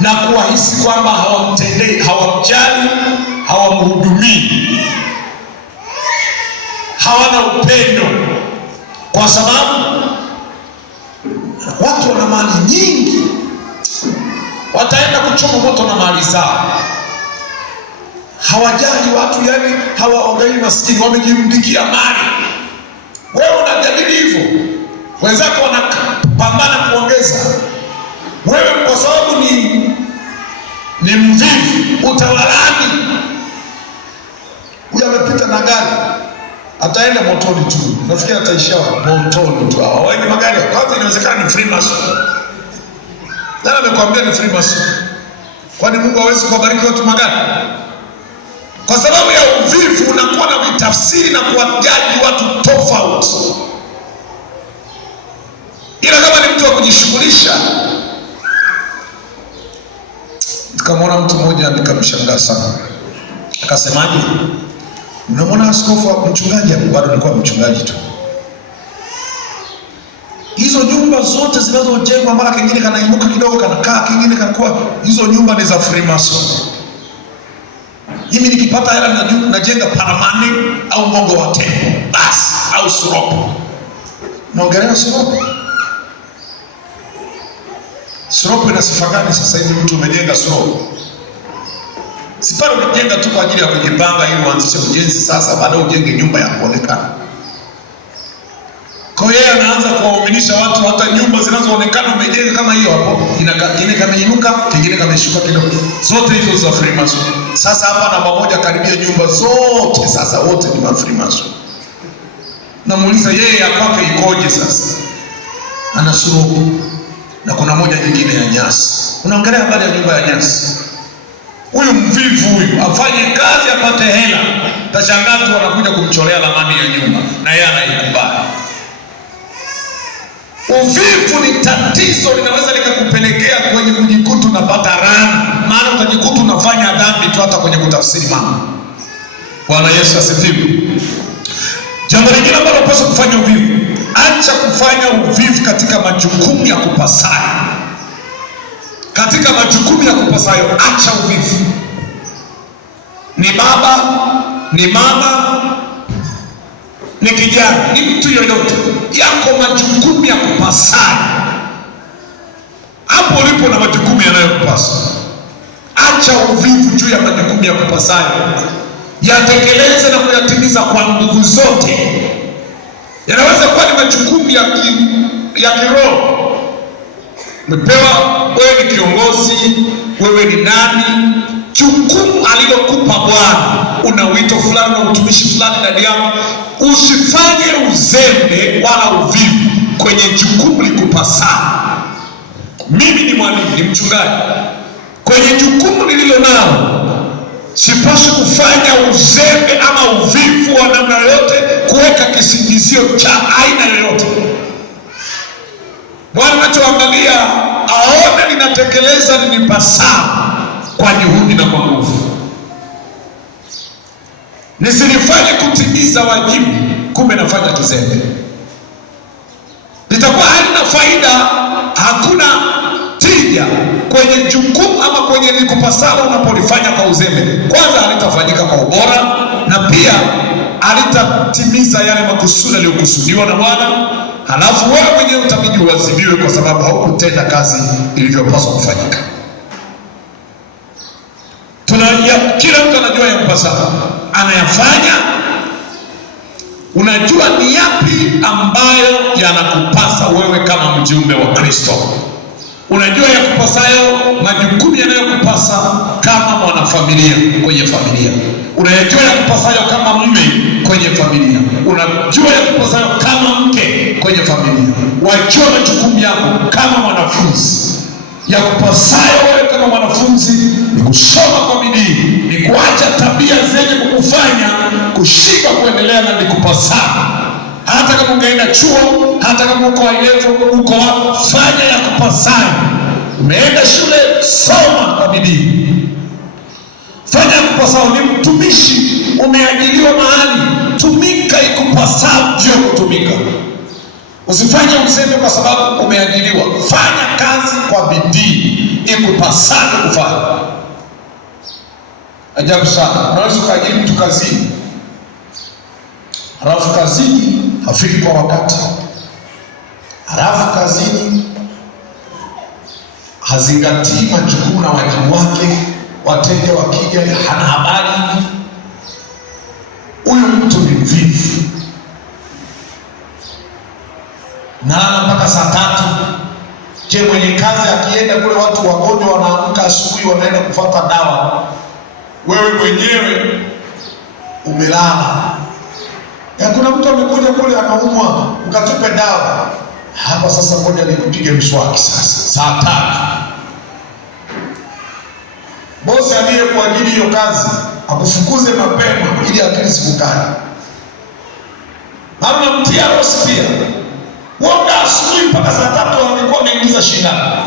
na kuwahisi kwamba hawamtendei, hawamjali, hawamhudumii, hawana upendo, kwa sababu watu wana mali nyingi, wataenda kuchoma moto na mali zao. Hawajali watu, yani hawaangalii maskini, wamejimdikia mali. Wewe unajadili hivyo, wenzako wanapambana kuongeza. Wewe kwa sababu ni mvivu, utawalani. Huyu amepita na gari, ataenda motoni tu. Nafikiri ataishia motoni tu. Hao wenye magari kwanza inawezekana ni Freemason. Nani amekwambia ni Freemason? Kwani Mungu hawezi kuwabariki watu magari? Kwa sababu ya uvivu unakuwa na vitafsiri na kuwajaji watu tofauti. Ila kama ni mtu wa kujishughulisha. Nikamwona mtu mmoja nikamshangaa sana. Akasemaje? Unamwona askofu mchungaji hapo? Bado nilikuwa mchungaji tu. Hizo nyumba zote zinazojengwa, mara kingine kanainuka kidogo kanakaa, kingine kanakuwa, hizo nyumba ni za Freemason. Mimi nikipata hela najenga Paramani au Mongo wa Tembo basi, au Suropo. Naongelea Suropo. Suropo ina sifa gani sasa hivi mtu umejenga Suropo? Siparo umejenga tu kwa ajili ya kujipanga ili uanzishe ujenzi, sasa baadaye ujenge nyumba ya kuonekana. Kwa hiyo anaanza kuwauminisha watu, hata nyumba zinazoonekana umejenga kama hiyo hapo, kingine kameinuka, kingine kameshuka kidogo. Zote hizo za Freemason. Sasa hapa namba moja karibia nyumba zote sasa wote ni wa Freemason. Namuuliza yeye ya kwake ikoje sasa? Ana Suropo. Na kuna moja nyingine ya nyasi. Unaongelea habari ya nyumba ya nyasi. Huyu mvivu huyu afanye kazi apate hela. Tashangaa tu wanakuja kumchorea ramani ya nyumba na yeye anaikubali. Uvivu ni tatizo, linaweza likakupelekea kwenye kujikuta unapata rana. Maana utajikuta unafanya dhambi tu hata kwenye kutafsiri mambo. Bwana Yesu asifiwe. Jambo lingine ambalo unapaswa kufanya uvivu, acha kufanya uvivu katika majukumu ya kupasayo. Katika majukumu ya kupasayo, acha uvivu. Ni baba, ni mama, ni kijana, ni mtu yoyote, yako majukumu ya kupasayo. Hapo ulipo na majukumu yanayokupasa. Acha uvivu juu ya majukumu ya kupasayo. Yatekeleze na kuyatimiza kwa nguvu zote. Yanaweza kuwa ni majukumu ya kiroho. Umepewa, wewe ni kiongozi, wewe ni nani, jukumu alilokupa Bwana, una wito fulani na utumishi fulani ndani yako. Usifanye uzembe wala uvivu kwenye jukumu likupasalo. Mimi ni mwalimu, ni mchungaji. Kwenye jukumu nililo nalo, sipaswi kufanya uzembe ama uvivu wa namna yoyote, kuweka kisingizio cha aina yoyote. Bwana anachoangalia aone ninatekeleza nilipasalo kwa juhudi na kwa nguvu. Nisilifanye kutimiza wajibu, kumbe nafanya kizembe. Litakuwa halina faida, hakuna tija kwenye jukumu ama kwenye likupasalo unapolifanya kwa uzembe. Kwanza halitafanyika kwa ubora, na pia halitatimiza yale makusudi yaliyokusudiwa na Bwana. Halafu wewe mwenyewe utabidi uadhibiwe kwa sababu haukutenda kazi ilivyopaswa kufanyika. Kila mtu anajua yakupasalo, anayafanya. Unajua ni yapi ambayo yanakupasa wewe kama mjumbe wa Kristo. Unajua yakupasayo, majukumu yanayokupasa kama mwanafamilia kwenye familia. Unajua yakupasayo kama mume kwenye familia. Unajua yakupasayo kama mke kwenye familia. Wajua majukumu yako kama mwanafunzi. Yakupasayo wewe kama mwanafunzi ni kusoma kwa bidii, ni kuacha tabia zenye kukufanya kushindwa kuendelea na likupasalo. Hata kama ungeenda chuo, hata kama uko uko fanya yakupasayo. Umeenda shule, soma kwa bidii. Fanya yakupasayo. Ni mtumishi, umeajiriwa mahali, tumika ikupasayo ndio kutumika. Usifanye uzembe kwa sababu umeajiriwa. Fanya kazi kwa bidii ikupasayo kufanya. Ajabu sana. Unaweza kuajiri mtu kazini, halafu kazini hafiki kwa wakati, halafu kazini hazingatii majukumu na wajibu wake. Wateja wakija hana habari. Huyu mtu ni mvivu. Nalala mpaka saa 3. Je, mwenye kazi akienda kule watu wagonjwa wanaamka asubuhi wanaenda kufuata dawa, wewe mwenyewe umelala. Kuna mtu amekuja kule anaumwa, ukatupe dawa hapa. Sasa ngoja nikupige mswaki sasa, saa 3. Bosi aliyekuajiri hiyo kazi akufukuze mapema ili akili sikukali. Na unamtia bosi pia. Wanga asubuhi mpaka saa 3 wangekuwa wameingiza shindano.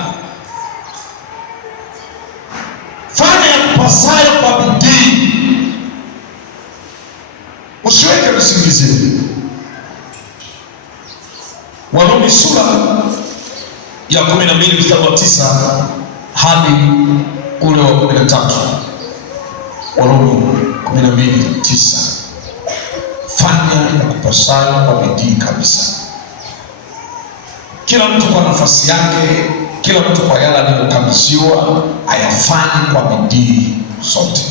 Fanya yakupasayo kwa bidii. Usiweke visingizio. Warumi sura ya 12 mstari wa 9 hadi ule wa 13. Warumi 12:9. Fanya yakupasayo kwa bidii kabisa. Kila mtu kwa nafasi yake, kila mtu kwa yale aliyokabidhiwa ayafanye kwa bidii zote.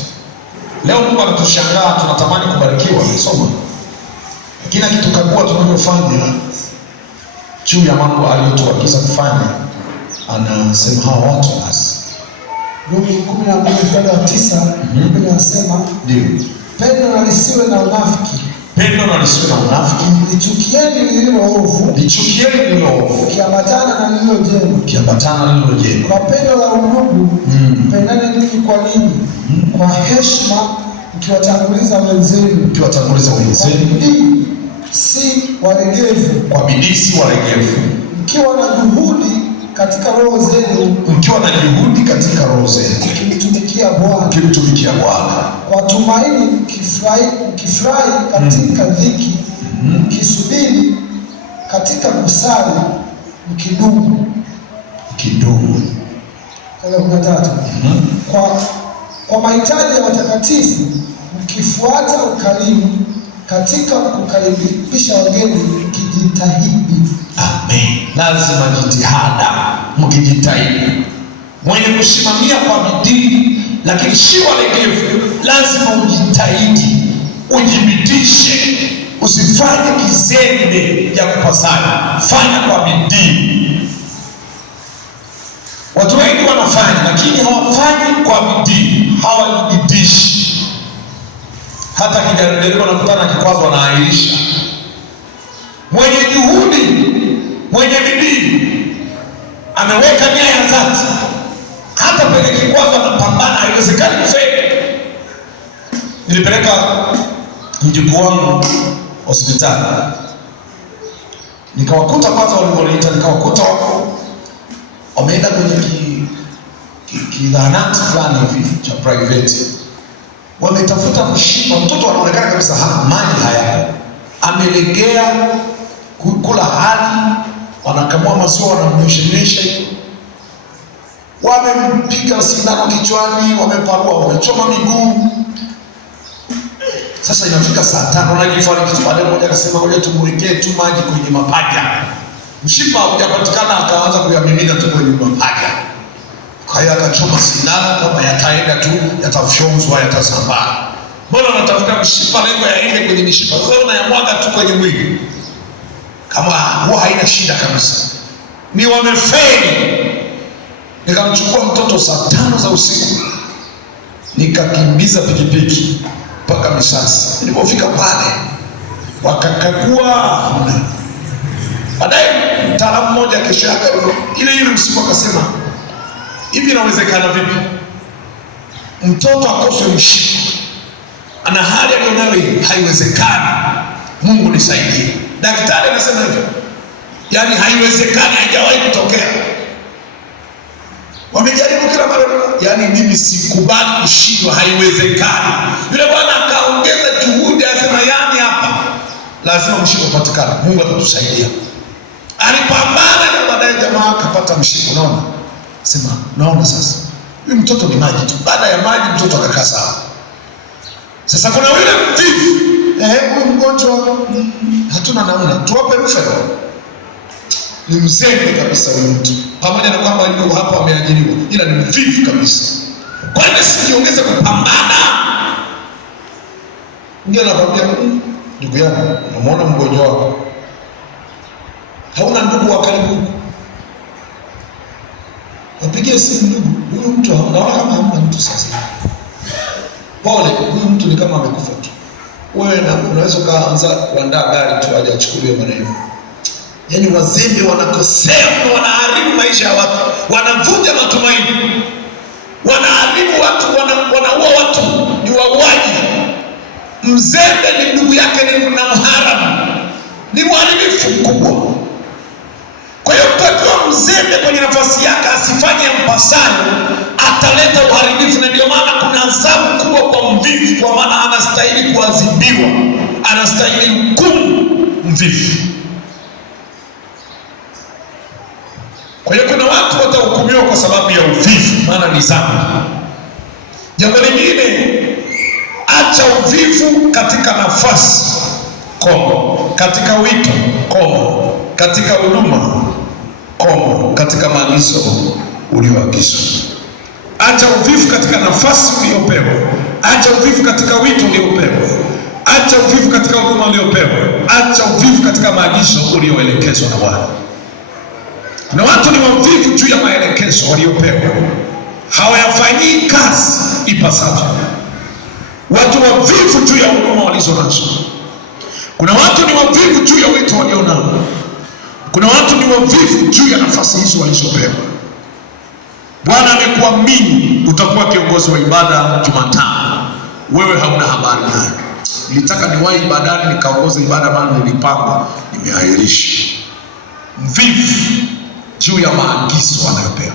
Leo Mungu anatushangaa, tunatamani kubarikiwa, soma. Lakini akitukagua tunavyofanya juu ya mambo aliyotuagiza kufanya, anasema hawa watu basi. Rumi 12:9 Biblia inasema, ndio. Pendo na lisiwe na unafiki. Pendo na lisiwe na unafiki. Lichukieni lililo ovu. Lichukieni lililo ovu. Kiambatana na lililo jema. Kiambatana na lililo jema. Kwa pendo la undugu, pendane ninyi kwa ninyi, kwa heshima mkiwatanguliza wenzenu. Mkiwatanguliza wenzenu. Kwa bidii si waregevu. Kwa bidii si waregevu. Mkiwa na juhudi katika roho zenu. Mkiwa na juhudi katika roho zenu. Mkimtumikia Bwana. Mkimtumikia Bwana. Kwa tumaini mkifurahi katika dhiki. Mkisubiri katika kusali. Mkidumu. Kidumu. 13. Kwa mahitaji ya watakatifu mkifuata ukarimu katika kukaribisha wageni mkijitahidi. Amen. Lazima jitihada, mkijitahidi. Mwenye kusimamia kwa bidii, lakini si walegevu. Lazima ujitahidi, ujibidishe, usifanye kizembe ya kupasana. Fanya kwa bidii. Watu wengi wanafanya, lakini hawafanyi kwa bidii, hawajibidishi. Hata kijaribu anakutana na kikwazo anaahirisha. Mwenye juhudi, mwenye bidii, ameweka nia ya dhati, hata kwenye kikwazo anapambana. Haiwezekani kufeli. Nilipeleka mjukuu wangu hospitali, nikawakuta kwanza walioniita, nikawakuta wako wameenda kwenye kizahanati fulani hivi cha private, wametafuta mshipa. Mtoto anaonekana kabisa maji hayapo, amelegea, kula hali, wanakamua maziwa, wanamnyesha hivi, wamempiga sindano kichwani, wameparua, wamechoma miguu. Sasa inafika saa 5 na nifariki. Baadaye mmoja akasema ngoja tumwekee tu maji kwenye mapaja. Mshipa haujapatikana, akaanza kuyamimina tu kwenye mapaja. Haya, akachoma sindano kwamba yataenda tu, yatafyonzwa, yatasambaa. Mbona unatafuta mshipa lengo yaende kwenye mishipa? Sasa unayamwaga tu kwenye mwili. Kama huwa haina shida kabisa. Ni wamefeli. Nikamchukua mtoto saa 5 za usiku, nikakimbiza pikipiki mpaka Misasi. Nilipofika pale wakakagua. Baadaye mtaalamu mmoja kesho yake ile msiku akasema, hivi inawezekana vipi mtoto akose mshipa? Ana hali alionayo hii, haiwezekani. Mungu nisaidie. Daktari anasema hivyo. Yaani haiwezekani, haijawahi kutokea. Wamejaribu kila mara, yaani mimi sikubali kushindwa, haiwezekani. Yule bwana akaongeza juhudi, asema yaani hapa lazima mshipa upatikane. Mungu atatusaidia. Alipambana na baadaye jamaa akapata mshipa. Unaona? Sema, naona sasa. Huyu mtoto ni maji tu. Baada ya maji mtoto akakaa sawa. Sasa kuna yule mvivu. Huyu mgonjwa hatuna namna. Tuwape mfano. Ni mzembe kabisa huyu mtu. Pamoja na kwamba yuko hapa ameajiriwa, ila ni mvivu kabisa. Kwa nini sijiongeze kupambana? Ndio anakwambia, ndugu yangu, unamuona mgonjwa wako, hauna ndugu wa karibu, wapigie simu ndugu, huyu mtu hauna mtu ni kama amekufa tu. Wewe unaweza ukaanza kuandaa gari tu aje achukuliwe maneno. Yaani wazembe wanakosea, wanaharibu maisha ya watu, wanavunja matumaini, wanaharibu watu, wanaua watu, ni wauaji. Mzembe ni ndugu yake ni mharamu, ni mharibifu mkubwa. Kwa hiyo mtu akiwa mzembe kwenye nafasi yake asifanye mpasayo, ataleta uharibifu. Na ndio maana kuna adhabu kubwa kwa mvivu, kwa maana anastahili kuadhibiwa, anastahili hukumu mvivu. Kwa hiyo kuna watu watahukumiwa kwa sababu ya uvivu, maana ni dhambi. Jambo lingine, acha uvivu katika nafasi, koma, katika wito, koma, katika huduma, koma, katika maagizo ulioagizwa. Acha uvivu katika nafasi uliyopewa, acha uvivu katika wito uliopewa, acha uvivu katika huduma uliopewa, acha uvivu katika maagizo ulioelekezwa na Bwana. Na watu ni wavivu juu ya maelekezo waliopewa, hawayafanyii kazi ipasavyo. Watu wavivu juu ya huduma walizo nazo. Kuna watu ni wavivu juu ya wito walionao. Kuna watu ni wavivu juu ya nafasi hizo walizopewa. Bwana amekuamini utakuwa kiongozi wa ibada Jumatano, wewe hauna habari nayo. Nilitaka niwahi ibadani nikaongoza ibada, maana nilipanga, nimeahirisha. Mvivu juu ya maagizo anayopewa.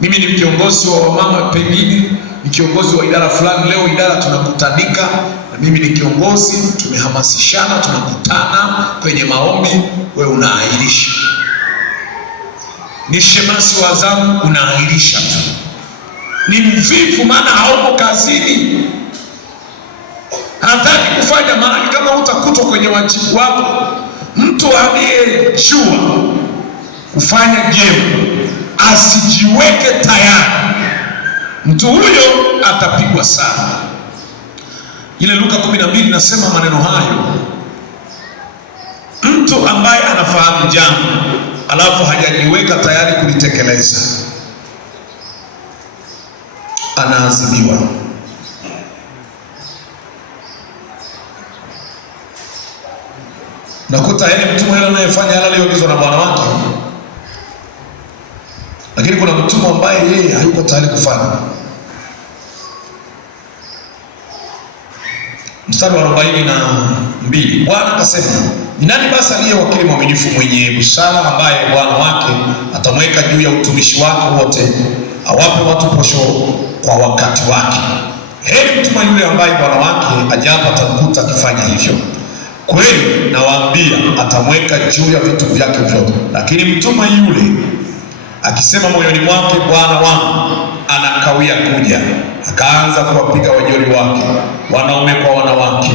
Mimi ni kiongozi wa wamama, pengine ni kiongozi wa idara fulani, leo idara tunakutanika, na mimi ni kiongozi, tumehamasishana, tunakutana kwenye maombi, wewe unaahirisha. Ni shemasi wa zamu, unaahirisha tu. Ni mvivu, maana hauko kazini, hataki kufanya mahali kama utakutwa kwenye wajibu wako. Mtu aliyejua kufanya jema asijiweke tayari, mtu huyo atapigwa sana. Ile Luka 12 nasema maneno hayo, mtu ambaye anafahamu jambo alafu hajajiweka tayari kulitekeleza anaadhibiwa. Nakuta yeye mtumwa yule anayefanya yale aliyoagizwa na bwana wake, lakini kuna mtumwa ambaye yeye hayuko tayari kufanya. Mstari wa 42, Bwana akasema, ni nani basi aliye wakili mwaminifu mwenye busara, ambaye bwana wake atamweka juu ya utumishi wake wote, awape watu posho kwa wakati wake? Heri mtumwa yule ambaye bwana wake ajapo atamkuta akifanya hivyo. Kweli nawaambia, atamweka juu ya vitu vyake vyote. Lakini mtumwa yule akisema moyoni mwake, bwana wangu anakawia kuja, akaanza kuwapiga wajoli wake, wanaume kwa wanawake,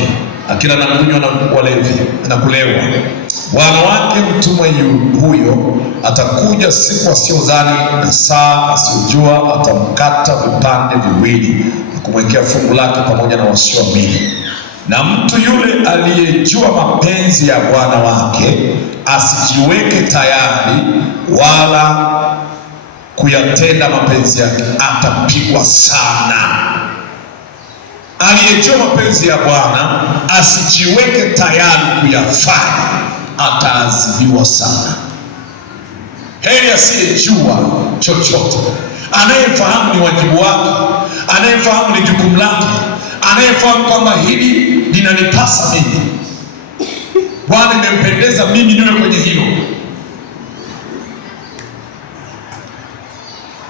akila na kunywa na walevi na kulewa, bwana wake mtumwa huyo atakuja siku asiyodhani na saa asiyojua, atamkata vipande viwili na kumwekea fungu lake pamoja na wasioamini. Na mtu yule aliyejua mapenzi ya bwana wake asijiweke tayari wala kuyatenda mapenzi yake, atapigwa sana. Aliyejua mapenzi ya Bwana asijiweke tayari kuyafanya, ataadhibiwa sana. Heri asiyejua chochote, anayefahamu ni wajibu wake, anayefahamu ni jukumu lake, anayefahamu kwamba hili linanipasa mimi, Bwana imempendeza mimi niwe kwenye hilo,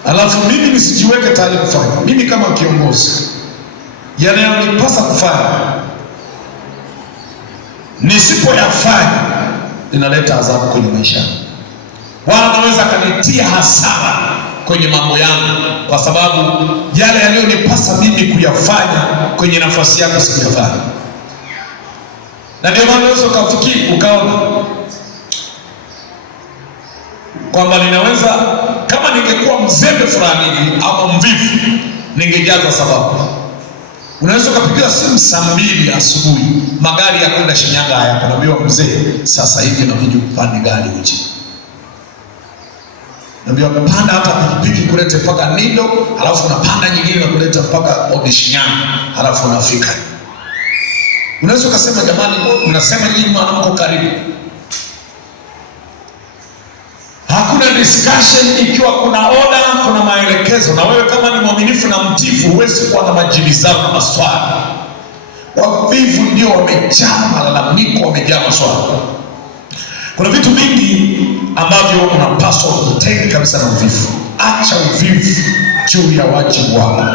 alafu mimi nisijiweke tayari kufanya. Mimi kama kiongozi, yanayonipasa kufanya nisipoyafanya, inaleta adhabu kwenye maisha. Bwana anaweza akanitia hasara kwenye mambo yangu, kwa sababu yale yaliyonipasa mimi kuyafanya kwenye nafasi yangu sikuyafanya. Na ndio maana unaweza ukafikiri ukaona kwamba ninaweza, kama ningekuwa mzembe fulani hivi au mvivu, ningejaza sababu. Unaweza ukapigiwa simu saa 2 asubuhi, magari ya kwenda Shinyanga haya, unaambiwa mzee, sasa hivi inabidi upande gari uje. Naambiwa panda hata pikipiki kulete mpaka Nido, halafu unapanda nyingine na kuleta mpaka Shinyanga, halafu unafika. Unaweza ukasema jamani, mnasema nyinyi maana mko karibu. Hakuna discussion ikiwa kuna order, kuna maelekezo, na wewe kama ni mwaminifu na mtifu huwezi kuwa na majibizano na maswali. Wavivu ndio wamejaa malalamiko, wamejaa maswali. Kuna vitu vingi ambavyo unapaswa kutenge kabisa na uvivu. Acha uvivu juu ya wajibu wako.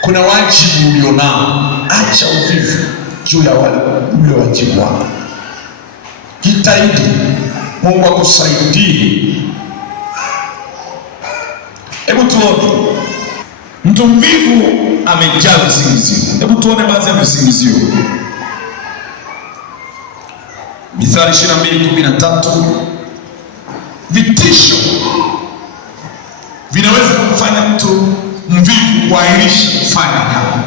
Kuna wajibu ulionao, acha uvivu juu ya ule wajibu wako. Jitahidi, Mungu akusaidie. Hebu tuone mtu mvivu amejaa visingizio. Hebu tuone baadhi ya visingizio. Mithali 22:13. Vitisho vinaweza kumfanya mtu mvivu kuahirisha kufanya jambo.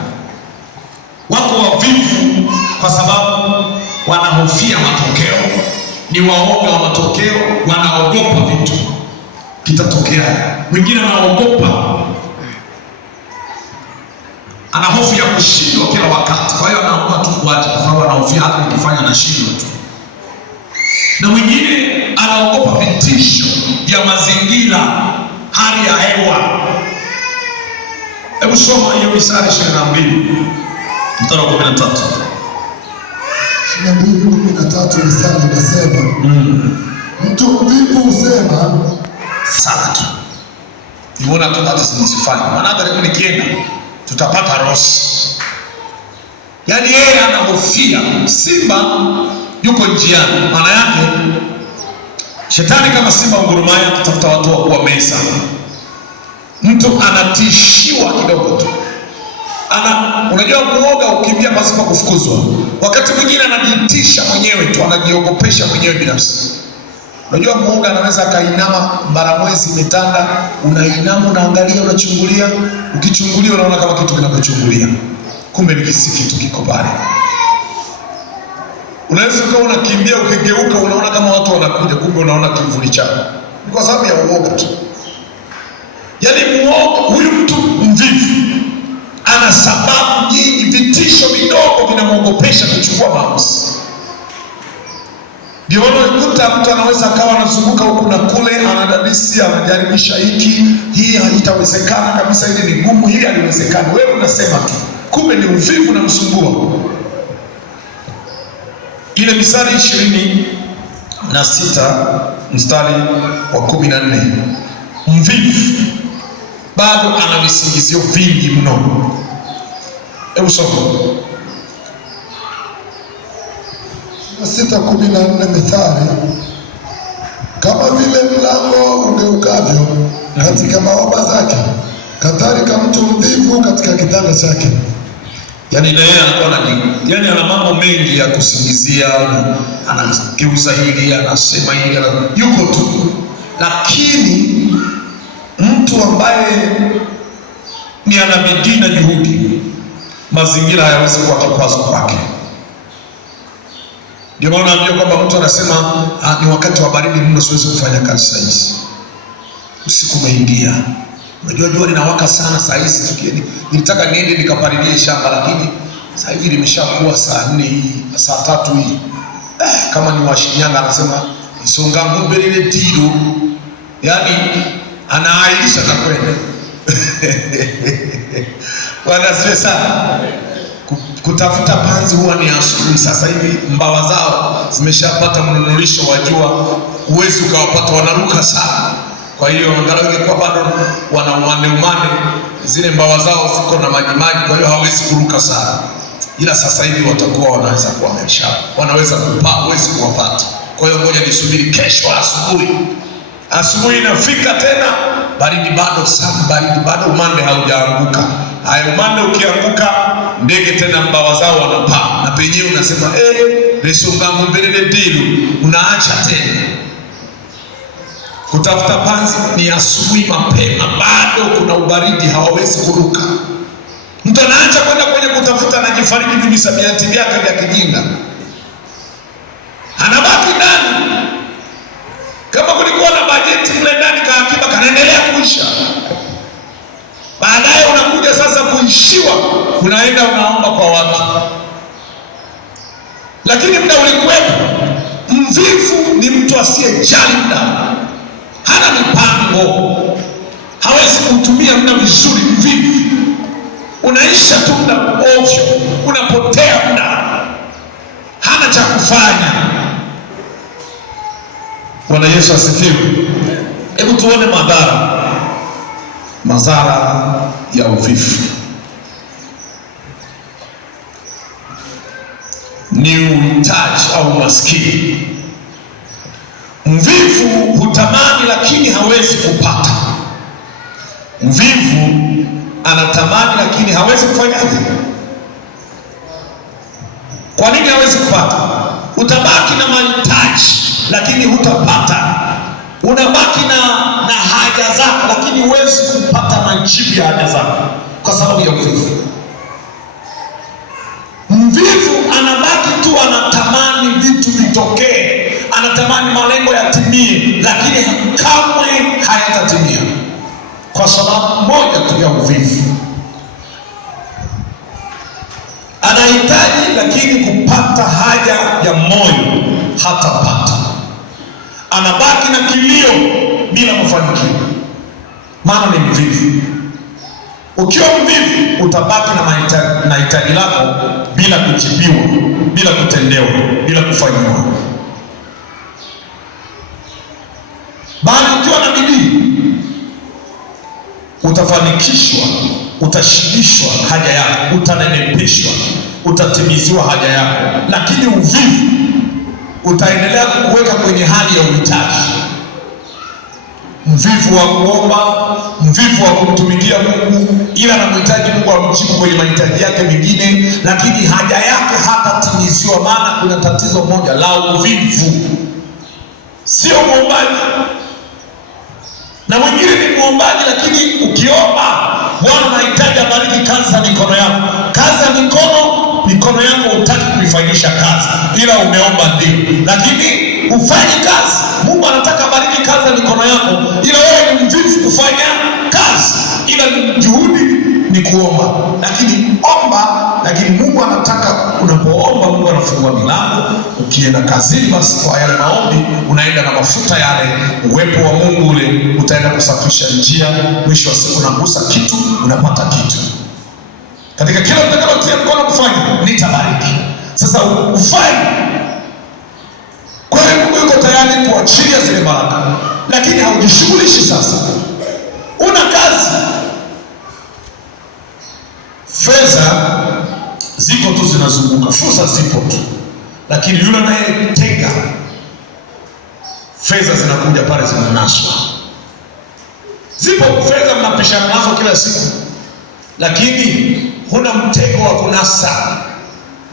Wako wavivu kwa sababu wanahofia matokeo, ni waoga wa matokeo, wanaogopa vitu kitatokea. Mwingine anaogopa, ana hofu ya kushindwa kila wakati, kwa hiyo anaamua tu kuacha kwa sababu anahofia hata nikifanya nashindwa tu. Na mwingine anaogopa vitisho vya mazingira, hali ya hewa. Hebu soma hiyo Mithali 22:13. 22:13 Mithali inasema, mtu mvivu husema sana tu, nimeona tu hata nisifanye, maana hata nikienda tutapata rosi. Yaani yeye anahofia simba yuko njiani, maana yake shetani kama simba ngurumaye akitafuta watu wa kuwameza. Mtu anatishiwa kidogo tu. Unajua muoga ukimbia pasipo kufukuzwa. Wakati mwingine anajitisha mwenyewe tu, anajiogopesha mwenyewe binafsi. Unajua muoga anaweza akainama, mbaramwezi imetanda, unainama, unaangalia, unachungulia, ukichungulia unaona kama kitu kinakuchungulia. Kumbe ni kitu kiko pale. Unaweza ukawa unakimbia, ukigeuka unaona kama watu wanakuja, kumbe unaona kivuli chako. Ni kwa sababu ya uoga tu. Yaani muoga, huyu mtu mvivu ana sababu nyingi, vitisho vidogo vinamwogopesha kuchukua maamuzi. Ndio unakuta mtu anaweza akawa anazunguka huku na kule, anadadisi, anajaribisha hii haitawezekana kabisa, hili ni gumu, hili haliwezekani. Wewe unasema tu, kumbe ni uvivu na msumbua. Ile Mithali 26:14, mvivu bado ana visingizio vingi mno. Hebu soma 6:14 Mithali, kama vile mlango ugeukavyo katika maoba zake, kadhalika mtu mvivu katika kitanda chake. Yaani na yeye anakuwa yaani ana mambo mengi ya kusingizia, anageuza hili, anasema hili, yuko tu. Lakini mtu ambaye ni ana bidii na juhudi, mazingira hayawezi kuwa kikwazo kwake. Ndio maana naambia kwamba mtu anasema ni wakati wa baridi mno, siwezi kufanya kazi saa hizi. Usiku umeingia, unajua jua linawaka sana saa hizi, nilitaka niende nikapalilie shamba, lakini saa hivi limeshakuwa saa 4 hii, saa 3 hii. Kama ni Washinyanga anasema isonga ngombe lile tiro, yaani anaahirisha na kwenda. Wanasiwe sana. Kutafuta panzi huwa ni asubuhi. Sasa hivi mbawa zao zimeshapata mnunulisho wa jua, huwezi ukawapata, wanaruka sana. Kwa hiyo angalau ingekuwa bado wana umande, zile mbawa zao ziko na majimaji, kwa hiyo hawezi kuruka sana. Ila sasa hivi watakuwa wanaweza kuwa wanaweza kupaa, huwezi kuwapata. Kwa hiyo ngoja nisubiri kesho asubuhi. Asubuhi inafika tena, baridi bado sana, baridi bado, umande haujaanguka. Haya, umande ukianguka, ndege tena mbawa zao wanapaa, na penyewe unasema lesonga mbelele dilu, unaacha tena. Kutafuta panzi ni asubuhi mapema, bado kuna ubaridi, hawawezi kuruka. Mtu anaacha kwenda kwenye kutafuta, anajifariki vimisamiati vyake vya kijinga, anabaki ndani. Kama kulikuwa na bajeti mle ndani, kaakiba kanaendelea kuisha. Baadaye unakuja sasa kuishiwa, unaenda unaomba kwa watu. lakini muda ulikuwepo. Mvivu ni mtu asiyejali muda, hana mipango, hawezi kutumia muda vizuri. Mvivu unaisha tu muda ovyo, unapotea muda, hana cha kufanya. Bwana Yesu asifiwe. Hebu tuone madhara ya uvivu. Ni uhitaji au maskini. Mvivu hutamani lakini hawezi kupata. Mvivu anatamani lakini hawezi kufanyaje? Kwa nini hawezi kupata? Utabaki na mahitaji lakini hutapata. Unabaki na haja zako lakini huwezi kupata majibu ya haja zako kwa sababu ya uvivu. Mvivu anabaki tu anatamani vitu vitokee, anatamani malengo yatimie, lakini kamwe hayatatimia kwa sababu moja tu ya uvivu. Anahitaji lakini kupata haja ya moyo hatapata. Anabaki na kilio bila mafanikio, maana ni mvivu. Ukiwa mvivu utabaki na hitaji lako bila kujibiwa, bila kutendewa, bila kufanyiwa. Bali ukiwa na bidii utafanikishwa, utashibishwa haja yako, utanenepeshwa, utatimiziwa haja yako. Lakini uvivu utaendelea kukuweka kwenye hali ya uhitaji. Mvivu wa kuomba, mvivu wa kumtumikia Mungu, ila anamhitaji Mungu amjibu kwenye mahitaji yake mengine, lakini haja yake hatatimiziwa. Maana kuna tatizo moja la uvivu. Sio muombaji, na mwingine ni muombaji, lakini ukiomba Bwana nahitaji abariki kazi za mikono yako. Kazi ya mikono yako hutaki kuifanyisha kazi, ila umeomba ndio, lakini ufanye kazi. Mungu anataka abariki kazi ya mikono yako, ila wewe ni mvivu kufanya kazi, ila juhudi ni kuomba. Lakini omba, lakini Mungu anataka unapoomba Mungu anafungua milango. Ukienda kazini, basi kwa yale maombi unaenda na mafuta yale, uwepo wa Mungu ule utaenda kusafisha njia. Mwisho wa siku unagusa kitu, unapata kitu. Katika kila utakalotia mkono kufanya nitabariki. Sasa ufanye kwa hiyo Mungu yuko tayari kuachilia zile baraka, lakini haujishughulishi. Sasa una kazi, fedha ziko tu zinazunguka, fursa zipo tu, lakini yule anayetega fedha zinakuja pale zinanaswa. Zipo fedha mnapishana nazo kila siku, lakini huna mtego wa kunasa.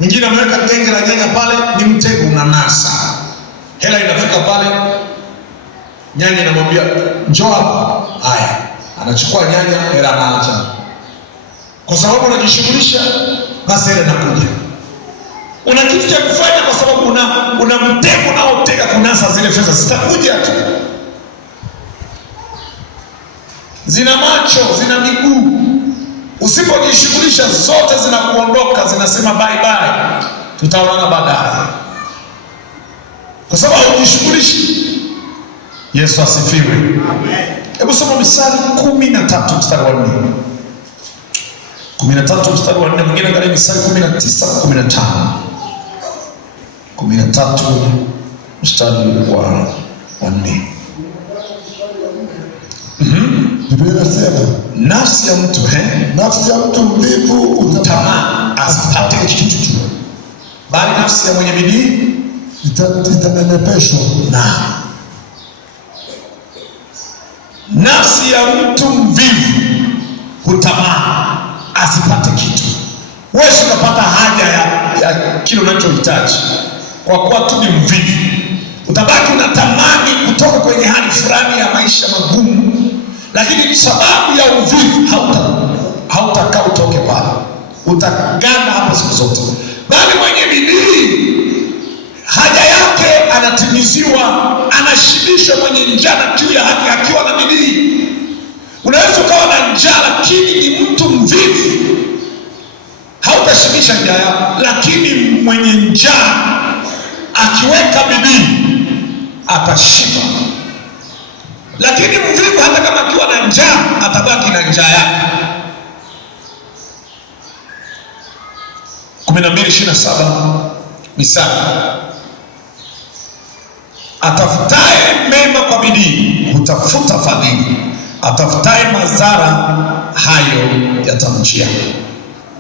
Mwingine ameweka tenge la nyanya pale, ni mtego, unanasa. Hela inafika pale, nyanya inamwambia njoo hapa. Haya, anachukua nyanya, hela anaacha. Kwa sababu unajishughulisha, basi hela inakuja. Una kitu cha kufanya kwa sababu una mtego unaotega kunasa zile fedha. Zitakuja tu, zina macho, zina miguu. Usipojishughulisha zote zinakuondoka, zinasema bye bye, tutaonana baadaye, kwa sababu hujishughulishi. Yesu asifiwe. Amen. Hebu soma Misali 13 mstari wa 4. 13 mstari wa 4, mwingine angalia Misali 19:15. 13 mstari wa 4. Biblia inasema nafsi ya mtu mvivu utatamani asipate kitu, bali nafsi ya mwenye bidii itanenepeshwa. Nafsi ya mtu mvivu hutamani asipate kitu. Wewe unapata haja ya kile unachohitaji, kwa kuwa tu ni mvivu. Utabaki unatamani kutoka kwenye hali fulani ya maisha magumu, lakini sababu ya uvivu hautakaa utoke pale, utaganda hapo siku zote. Bali mwenye bidii haja yake anatimiziwa, anashibishwa. Mwenye njaa juu ya haki akiwa na bidii. Unaweza ukawa na njaa lakini ni mtu mvivu, hautashibisha njaa yako. Lakini mwenye njaa akiweka bidii atashiba. Lakini mvivu hata kama akiwa na njaa atabaki na njaa yake. 12:27 Misali, atafutaye mema kwa bidii hutafuta fadhili, atafutaye madhara hayo yatamjia.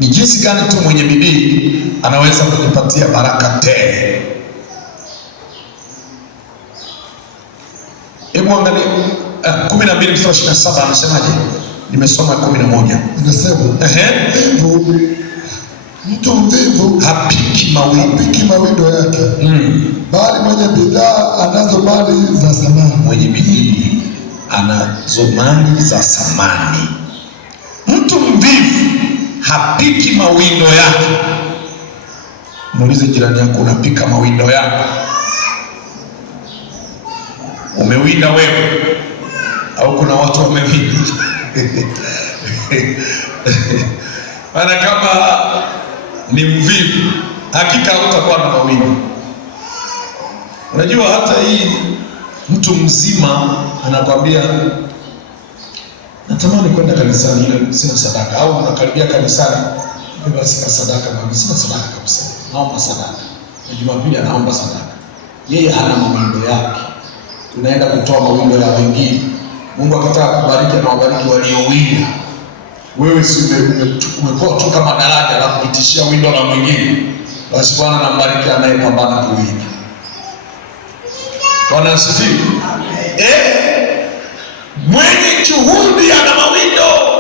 Ni jinsi gani tu mwenye bidii anaweza kujipatia baraka tele. Hebu angalia 12:27 anasemaje? Nimesoma 11. Inasema hivyo mtu mvivu hapiki mawindo yake, bali mwenye bidhaa anazo mali za samani. Mwenye bidii anazo mali za samani. Mtu mvivu hapiki mawindo yake. Muulize jirani yako, unapika mawindo yako? Umewinda wewe au kuna watu wamewinda? Maana kama ni mvivu hakika hutakuwa na mawindo. Unajua hata hii mtu mzima anakwambia natamani kwenda kanisani ila sina sadaka, au unakaribia kanisani basi sina sadaka, mimi sina sadaka kabisa, naomba sadaka. Na Jumapili anaomba sadaka. Yeye hana mawindo yake. Unaenda kutoa mawindo ya wengine. Mungu akitaka kubariki na wabariki waliowinda. Wewe si umekuwa tu kama daraja la kupitishia windo la mwingine. Basi Bwana anambariki anayepambana kuwinda. Bwana asifiwe. Mwenye juhudi ana mawindo.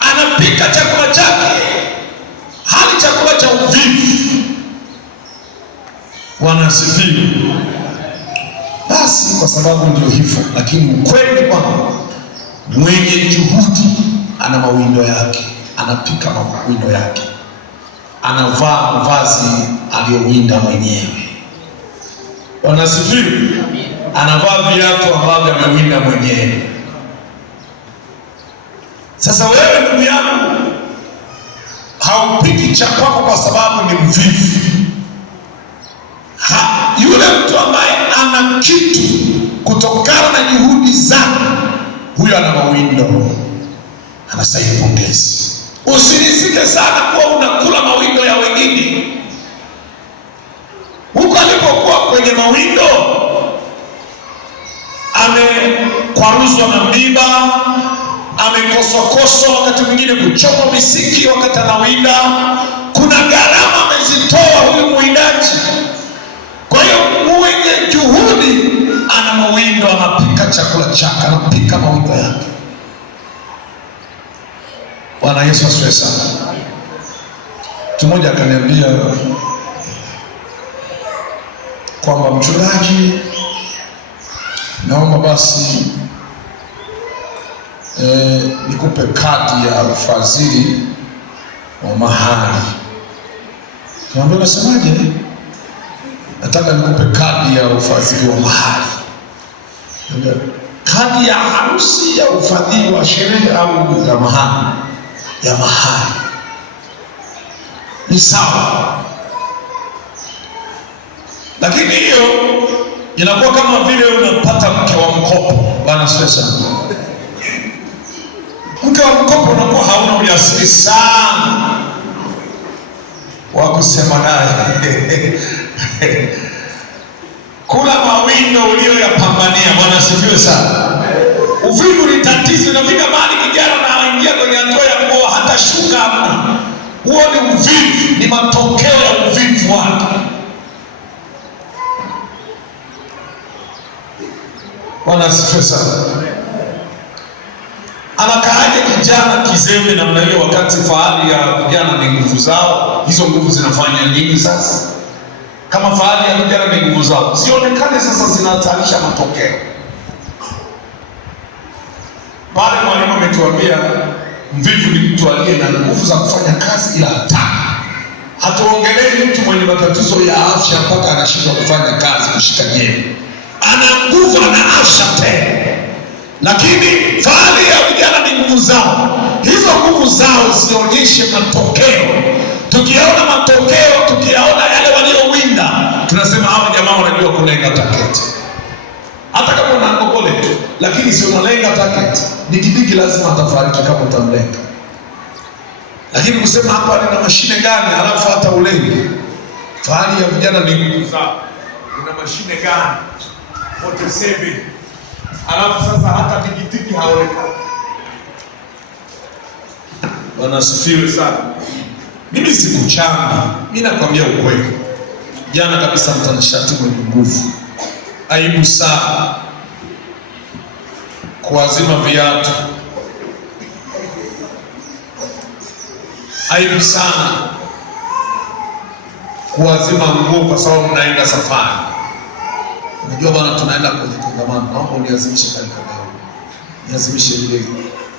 Anapika chakula chake, hali chakula cha uvivu. Bwana asifiwe. Basi kwa sababu ndio hivyo, lakini ukweli kwamba mwenye juhudi ana mawindo yake, anapika mawindo yake, anavaa mavazi aliyowinda mwenyewe. Bwana asifiwe. Anavaa viatu ambavyo amewinda mwenyewe. Sasa wewe ndugu yangu, haupiki cha kwako kwa sababu ni mvivu. Yule mtu ambaye ana kitu kutokana na juhudi zake, huyo ana mawindo, anastahili pongezi. Usirizike sana kuwa unakula mawindo ya wengine. Huko alipokuwa kwenye mawindo, amekwaruzwa na miba, amekoswakoswa, wakati mwingine kuchoma misiki wakati anawinda. Kuna gharama amezitoa huyu mwindaji. Kwa hiyo mwenye juhudi ana mawindo, anapika chakula chake, anapika mawindo yake. Bwana Yesu asifiwe sana. Mtu mmoja akaniambia kwamba mchungaji, naomba basi nikupe kadi ya ufadhili wa mahali. Niambia unasemaje? Nataka nikupe kadi ya ufadhili wa mahali. Kadi ya harusi, ya ufadhili wa sherehe au ya mahali? Ya mahali. Ni sawa. Lakini hiyo inakuwa kama vile unapata mke wa mkopo. Bwana asifiwe sana. Mke wa mkopo unakuwa hauna ujasiri sana wa kusema naye. Kula mawindo uliyoyapambania. Bwana asifiwe sana. Uvivu ni tatizo. Inafika mahali kijana na aingia kwenye hatua ya kuoa hata shuka hamna. Huo ni uvivu, ni matokeo ya uvivu wake. Bwana asifiwe sana. Anakaaje kijana kizembe namna hiyo, wakati fahari ya vijana ni nguvu zao? Hizo nguvu zinafanya nini sasa? Kama fahari ya vijana ni nguvu zao, sionekane sasa zinatanisha matokeo. Pale mwalimu ametuambia mvivu ni mtu aliye na nguvu za kufanya kazi ila hataki. Hatuongelei mtu mwenye matatizo ya afya mpaka anashindwa kufanya kazi, kushika jembe. Ana nguvu, ana afya tena, lakini fahari ya vijana ni nguvu zao. Hizo nguvu zao zionyeshe matokeo. Tukiona matokeo, tukiyaona yale waliowinda, kulenga target. Hata kama una ngogole tu, lakini sio unalenga target. Digidigi lazima atafariki kama utamlenga. Lakini kusema hapa nina mashine gani alafu hata ulenge. Fahari ya vijana ni kuzaa. Una mashine gani? 47. Alafu sasa hata digidigi haonekani. Bwana asifiwe sana. Mimi sikuchanga. Mimi nakwambia ukweli. Jana kabisa mtanashati mwenye nguvu. Aibu sana kuazima viatu. Aibu sana kuazima nguo kwa sababu mnaenda safari. Unajua bwana, tunaenda kwenye kongamano. Naomba uniazimishe katika dawa. Niazimishe ile.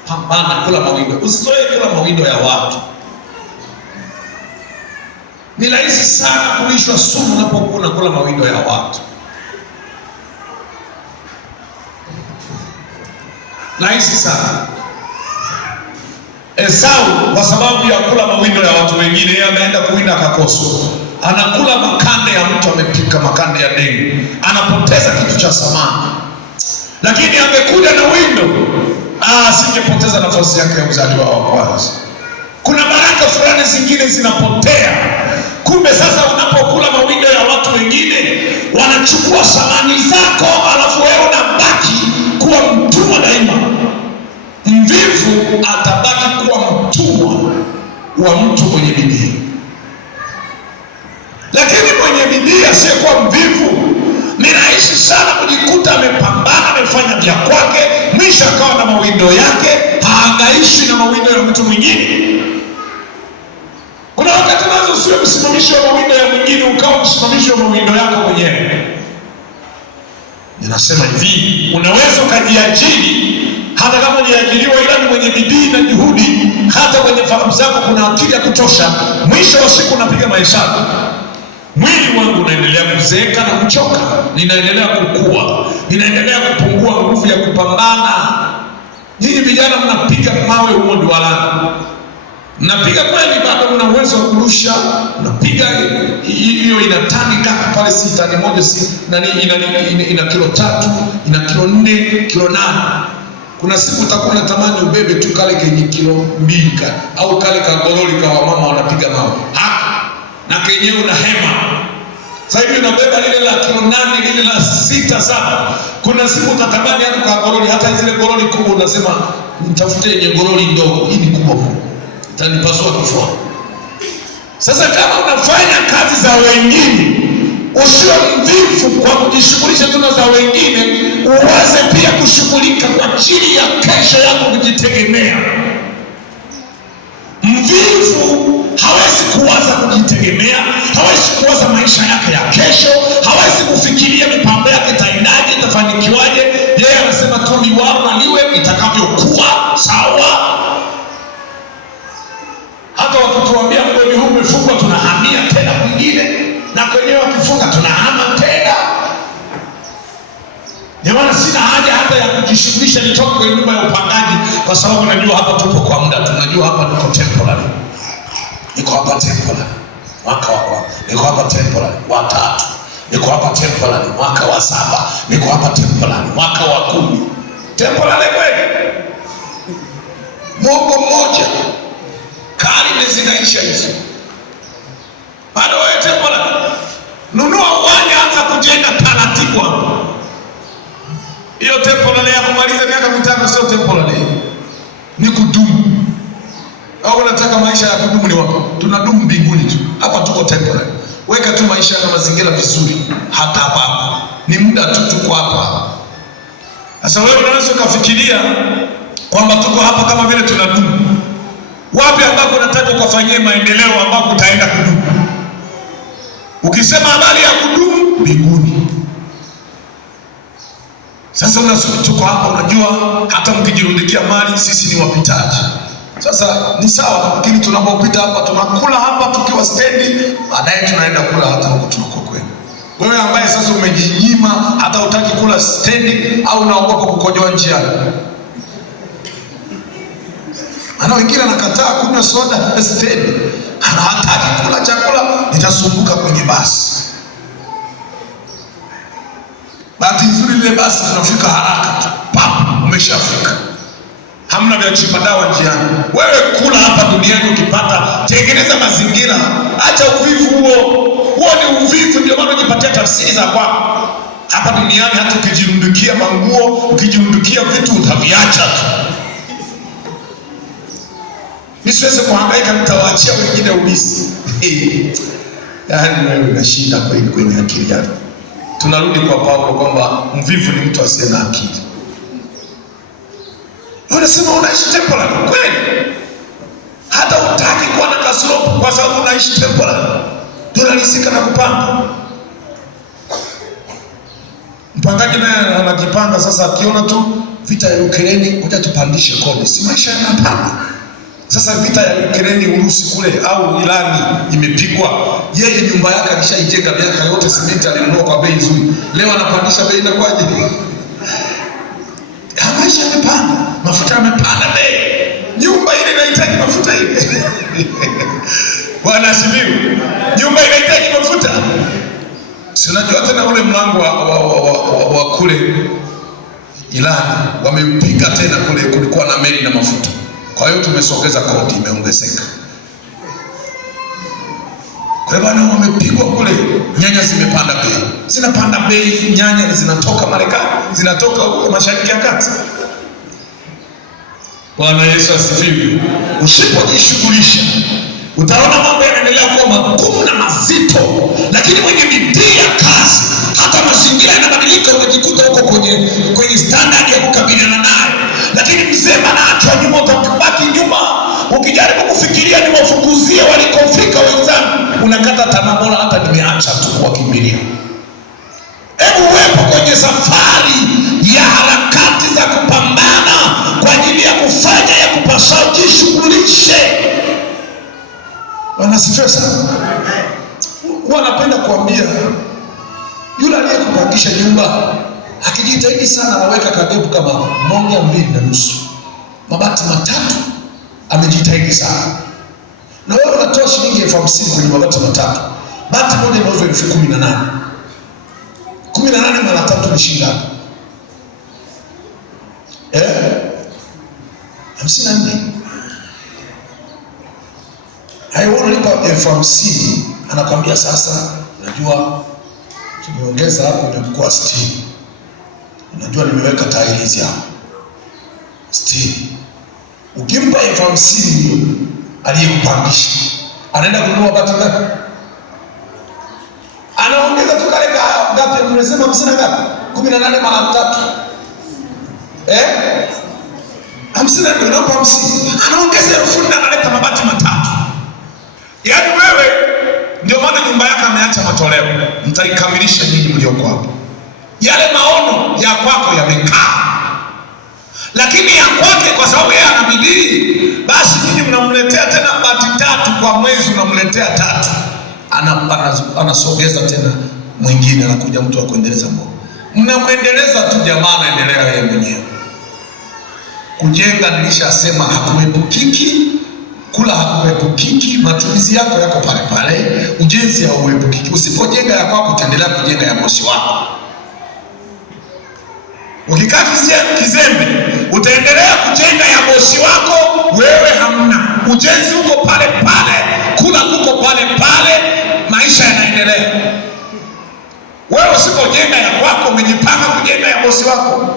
Pambana kula mawindo. Usizoe kula mawindo ya watu. Ni rahisi sana kulishwa sumu unapokuwa unakula mawindo ya watu. Rahisi sana. Esau kwa sababu ya kula mawindo ya watu wengine, yeye ameenda kuwinda akakoswa. Anakula makande ya mtu amepika, makande ya dengu. Anapoteza kitu cha samani. Lakini amekuja na windo, asingepoteza nafasi yake ya uzaliwa wa kwanza. Kuna baraka fulani zingine zinapotea. Kumbe sasa unapokula mawindo ya watu wengine, wanachukua samani zako, alafu wewe unabaki kuwa mtumwa daima. Mvivu atabaki kuwa mtumwa wa mtu mwenye bidii. Lakini mwenye bidii asiyekuwa mvivu, ni rahisi sana kujikuta amepambana, amefanya vya kwake, mwisho akawa na mawindo yake, haangaishi na mawindo ya mtu mwingine. Kuna wakati nazo usiwe msimamishi wa mawindo ya mwingine, ukawa msimamishi wa mawindo yako mwenyewe. Ninasema hivi, unaweza ukajiajiri hata kama uliajiriwa, ila ni mwenye bidii na juhudi, hata kwenye fahamu zako kuna akili ya kutosha. Mwisho wa siku unapiga mahesabu, mwili wangu unaendelea kuzeeka na kuchoka, ninaendelea kukua, ninaendelea kupungua nguvu ya kupambana. Nyinyi vijana mnapiga mawe humo dualani, mnapiga kweli, bado mna uwezo wa kurusha, mnapiga hiyo ina tani ngapi pale? Si tani moja, si nani, ina kilo 3, ina kilo 4, kilo 8. Kuna siku utakuwa unatamani ubebe tu kale kenye kilo 2 au kale kagololi kwa wamama wanapiga mawe. Na kenyewe una hema. Sasa hivi unabeba lile la kilo 8, lile la 6, 7. Kuna siku utatamani hata kwa gololi, hata zile gololi kubwa unasema nitafute yenye gololi ndogo, hii ni kubwa mno, itanipasua kifua. Sasa kama unafanya kazi za wengine, usiwe mvivu kwa kujishughulisha tu na za wengine, uwaze pia kushughulika kwa ajili ya kesho yako, kujitegemea. Mvivu hawezi kuwaza kujitegemea, hawezi kuwaza maisha yake ya kesho, hawezi kufikiria mipango yake itaendaje, itafanikiwaje. Yeye anasema tu liwalo na liwe, itakavyokuwa sawa. Hata wakituambia mgodi huu umefungwa, tunahamia tena kwingine, na kwenyewe wakifunga tunahama tena. Jamani, sina haja hata ya kujishughulisha nitoke kwenye nyumba ya upangaji, kwa sababu najua hapa tupo kwa muda, tunajua hapa niko temporary. Niko hapa temporary mwaka wa kwanza, niko hapa temporary wa 3, niko hapa temporary mwaka wa 7, niko hapa temporary mwaka wa 10. Temporary kweli? Mungu mmoja, karne zinaisha hizo, bado wewe temporary? Nunua uwanja, anza kujenga taratibu hapo. Hiyo temporary ya kumaliza miaka 5 sio temporary, ni kudumu. Au unataka maisha ya kudumu? Ni wapi? Tunadumu mbinguni tu. Hapa tuko temporary. Weka tu maisha na mazingira vizuri, hata hapa ni muda tu, tuko hapa. Sasa wewe unaweza kufikiria kwamba tuko hapa kama vile tunadumu. Wapi ambako unataka ukafanyie maendeleo ambako utaenda kudumu? Ukisema habari ya kudumu, mbinguni. Sasa tuko hapa, unajua hata mkijirundikia mali, sisi ni wapitaji. Sasa ni sawa, lakini tunapopita hapa tunakula hapa tukiwa stendi, baadaye tunaenda kula hata huko tunakokwenda. Wewe ambaye sasa umejinyima, hata utaki kula stendi, au unaogopa kukojoa njiani. Ana wengine anakataa kunywa soda stendi, hataki kula chakula, nitasumbuka kwenye basi. lile basi tunafika haraka tu, pap, umeshafika. Hamna vya chimba dawa njiani. Wewe kula hapa duniani, ukipata tengeneza mazingira, acha uvivu huo. Huo ni uvivu, ndio maana ujipatia tafsiri za kwako. Hapa duniani hata ukijirundukia manguo, ukijirundukia vitu utaviacha tu. Nisiweze kuhangaika, nitawaachia wengine ulisi. Yaani wewe unashinda kweli kwenye akili yako. Tunarudi kwa Paulo kwamba mvivu ni mtu asiye na akili. Unasema unaishi temporary kweli? Hata utaki kuwa na kasoro kwa sababu unaishi temporary. Tunalisika na kupanga. Mpangaji naye anajipanga sasa, akiona tu vita ya Ukraine, ngoja tupandishe kodi. Si maisha yanapanga. Sasa vita ya Ukraine, Urusi kule au Irani imepigwa, yeye nyumba yake alishaijenga miaka yote, simenti alinunua kwa bei nzuri, leo anapandisha bei. Inakuwaje? Maisha yamepanda, mafuta yamepanda bei, nyumba ile inahitaji mafuta ile. Bwana asifiwe. Nyumba inahitaji mafuta. Si unajua tena ule mlango wa kule Irani wameupiga tena, kule kulikuwa na meli na mafuta. Kwa hiyo tumesogeza kodi, imeongezeka. Kwa hiyo bwana, wamepigwa kule, nyanya zimepanda bei. Zinapanda bei, nyanya zinatoka Marekani, zinatoka Mashariki ya Kati. Bwana Yesu asifiwe. Usipojishughulisha, utaona mambo yanaendelea kuwa magumu na mazito, lakini mwenye bidii ya kazi, hata mazingira yanabadilika, unajikuta huko kwenye standard ya kukabiliana nayo. Lakini mzee anaachwa nyuma, utabaki nyuma. Ukijaribu kufikiria ni wafukuzie walikofika wenzangu, unakata tamaa, bora hata nimeacha tu kuwakimbilia. Hebu uwepo kwenye safari ya harakati za kupambana kwa ajili ya kufanya ya kupasao, jishughulishe. Wanasifiwa sana. Huwa napenda kuambia yule aliyekupangisha nyumba, akijitahidi sana, anaweka kadebu kama 1.2 mabati matatu, amejitahidi sana. Na wewe unatoa shilingi 50,000 kwenye mabati matatu. Bati moja inauzwa 18,000. 18 mara 3 ni shilingi ngapi? 54. Hayo unalipa 50,000, anakwambia sasa, unajua tumeongeza hapo imekuwa 60. Unajua nimeweka tairi hizi hapo 60. Ukimpa 50,000 hiyo aliyekupangisha, anaenda kununua bati ngapi? Anaongeza tu kale ngapi? Mnasema 50 ngapi? 18 mara 3. 50 ndio unapa 50. Anaongeza 1000 analeta mabati matatu. Yaani wewe ndio maana nyumba yako ameacha matoleo. Mtaikamilisha nyinyi mlioko hapo. Yale maono ya kwako yamekaa, lakini ya kwake kwa sababu yeye ana bidii, basi nyinyi mnamletea tena bati 3 kwa mwezi, unamletea 3, anasogeza tena mwingine, anakuja mtu wa kuendeleza mambo. Mnamuendeleza tu, jamaa anaendelea yeye mwenyewe. Kujenga nilishasema hakuepukiki, kula hakuepukiki, matumizi yako yako pale pale, ujenzi hauepukiki. Usipojenga ya kwako utaendelea kujenga ya bosi wako. Ukikaa kizembe utaendelea kujenga ya bosi wako, wewe hamna. Ujenzi uko pale pale, kula kuko pale pale, maisha yanaendelea. Wewe usipojenga ya kwako, umejipanga kujenga ya bosi wako,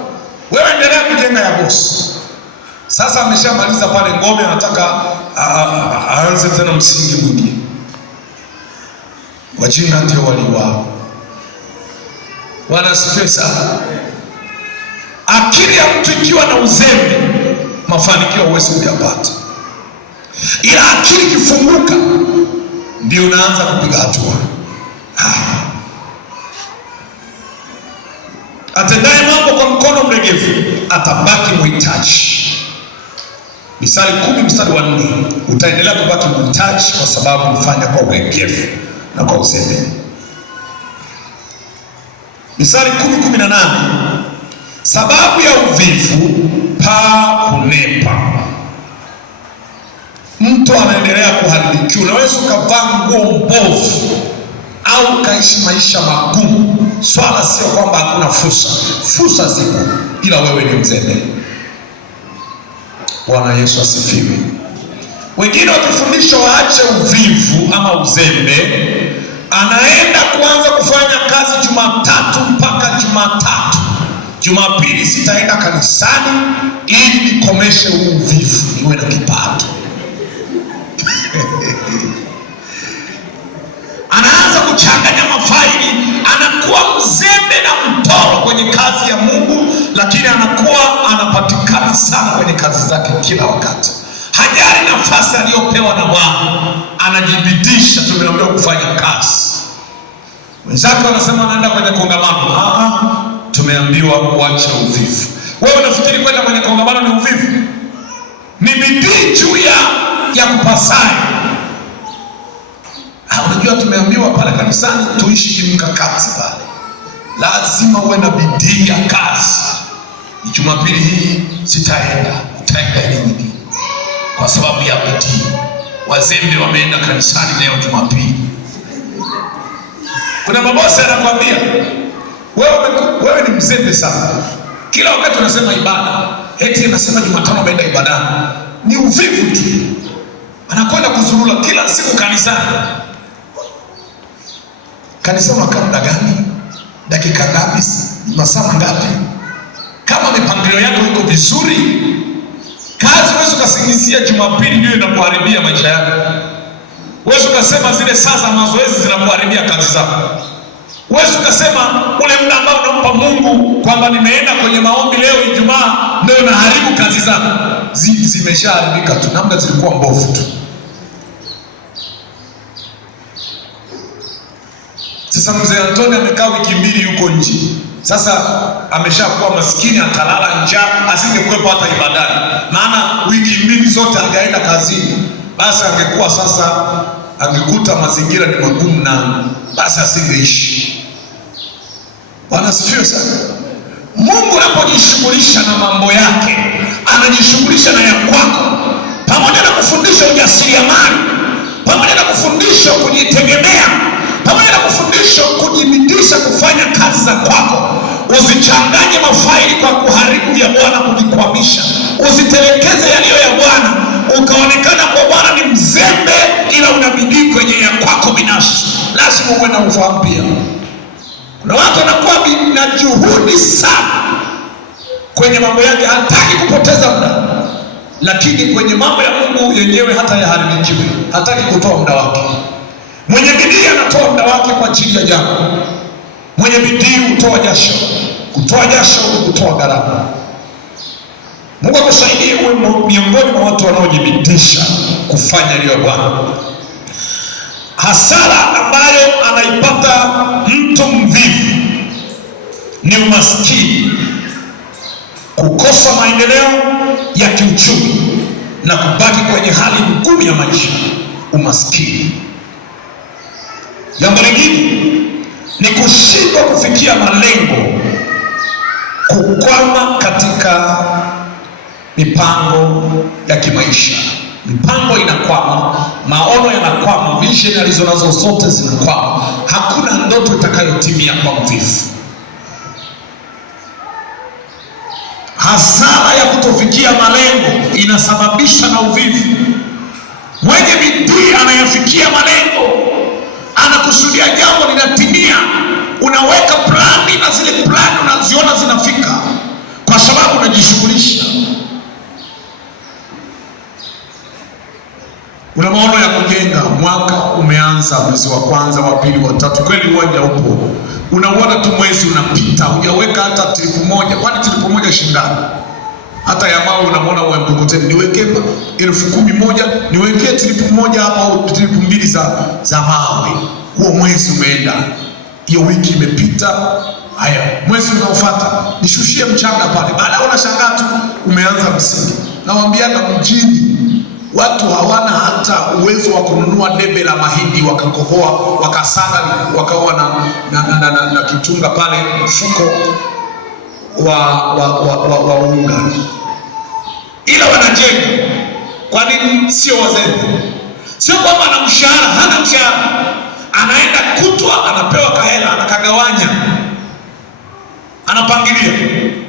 wewe endelea kujenga ya bosi. Sasa ameshamaliza pale ngome, anataka aanze tena msingi mwingine. Wajinga ndio waliwao. Wanasifiwa sana. Akili ya mtu ikiwa na uzembe, mafanikio huwezi kuyapata. Ila akili ikifunguka, ndio unaanza kupiga hatua. Atendaye mambo kwa mkono mlegevu atabaki mhitaji. Misali 10:4, utaendelea kubaki mhitaji kwa sababu mfanya kwa ulegevu na kwa uzembe. Misali 10:18, sababu ya uvivu paa hunepa. Mtu anaendelea kuharibikiwa. Unaweza ukavaa nguo mbovu au ukaishi maisha magumu swala sio kwamba hakuna fursa. Fursa zipo, ila wewe ni mzembe. Bwana Yesu asifiwe. Wengine wakifundishwa waache uvivu ama uzembe, anaenda kuanza kufanya kazi Jumatatu mpaka Jumatatu. Jumapili sitaenda kanisani ili nikomeshe huu uvivu, niwe na kipato. Anaanza kuchanganya mafaili, anakuwa mzembe na mtoro kwenye kazi ya Mungu, lakini anakuwa anapatikana sana kwenye kazi zake kila wakati. Hajali nafasi aliyopewa na Bwana, anajibidisha. Tumeambiwa kufanya kazi. Wenzake wanasema anaenda kwenye kongamano. Tumeambiwa kuacha uvivu. Wewe unafikiri kwenda kwenye kongamano ni uvivu? Ni bidii juu ya kupasaye. Unajua tumeambiwa pale kanisani tuishi kimkakati pale. Lazima uwe na bidii ya kazi. Jumapili hii sitaenda, utaenda ile nyingine. Kwa sababu ya bidii. Wazembe wameenda kanisani leo Jumapili. Kuna mabosi anakuambia, wewe ni mzembe sana. Kila wakati unasema ibada. Eti anasema Jumatano ameenda ibadani. Ni uvivu tu. Anakwenda kuzurula kila siku kanisani. Kanisa unakaa muda gani? Dakika ngapi? Masaa ngapi? Kama mipangilio yako iko vizuri, kazi wewe ukasingizia Jumapili ndio inakuharibia maisha yako. Wewe ukasema zile saa za mazoezi zinakuharibia kazi zako. Wewe ukasema ule muda ambao unampa Mungu kwamba nimeenda kwenye maombi leo Ijumaa ndio unaharibu kazi zako. Zimeshaharibika tu, namna zilikuwa mbovu tu. Sasa mzee Antoni amekaa wiki 2 yuko nje. Sasa ameshakuwa maskini, atalala njaa, asingekuwepo hata ibadani. Maana wiki 2 zote hajaenda kazini. Basi angekuwa sasa, angekuta mazingira ni magumu na basi asingeishi. Bwana asifiwe sana. Mungu anapojishughulisha na mambo yake, anajishughulisha na ya kwako. Pamoja na kufundisha ujasiriamali, pamoja na kufundisha kujitegemea, pamoja na kufundisha kujibidisha kufanya kazi za kwako, usichanganye mafaili kwa kuharibu ya Bwana, kujikwamisha. Usitelekeze yaliyo ya Bwana, ukaonekana kwa Bwana ni mzembe, ila unabidii kwenye ya kwako binafsi. Lazima uwe na ufahamu pia. Kuna watu wanakuwa na juhudi sana kwenye mambo yake, hataki kupoteza muda, lakini kwenye mambo ya Mungu yenyewe hata yaharibikiwe, hataki kutoa muda wake. Mwenye bidii anatoa muda wake kwa ajili ya jambo. Mwenye bidii hutoa jasho. Kutoa jasho ni kutoa gharama. Mungu akusaidie uwe miongoni mwa watu wanaojibidisha kufanya yaliyo Bwana. Hasara ambayo anaipata mtu mvivu ni umaskini, kukosa maendeleo ya kiuchumi na kubaki kwenye hali ngumu ya maisha. Umaskini. Jambo lingine ni kushindwa kufikia malengo, kukwama katika mipango ya kimaisha. Mipango inakwama, maono yanakwama, vision alizonazo zote zinakwama. Hakuna ndoto itakayotimia kwa mvivu. Hasara ya kutofikia malengo inasababisha na uvivu. Mwenye bidii anayafikia malengo, anakusudia jambo linatimia. Unaweka plani na zile plani unaziona zinafika kwa sababu unajishughulisha. Una maono ya kujenga, mwaka umeanza, mwezi wa kwanza, wa pili, wa tatu, kweli uwanja upo. Unaona tu mwezi unapita, hujaweka hata tripu moja. Kwani tripu moja shindani? Hata ya mawe unamwona wewe mkokoteni, niweke 10,000 niwekee tripu moja hapa au tripu 2 za mawe. Huo mwezi umeenda, hiyo wiki imepita. Haya, mwezi unaofuata nishushie mchanga pale. Baada unashangaa tu umeanza msingi. Nawaambiaga mjini watu hawana hata uwezo wa kununua debe la mahindi wakakohoa, wakasaga, wakawa na kichunga pale, mfuko wa unga. Ila wanajenga. Kwa nini? Sio wazembe. Sio kwamba ana mshahara, hana mshahara. Anaenda kutwa, anapewa kahela, anakagawanya. anapangilia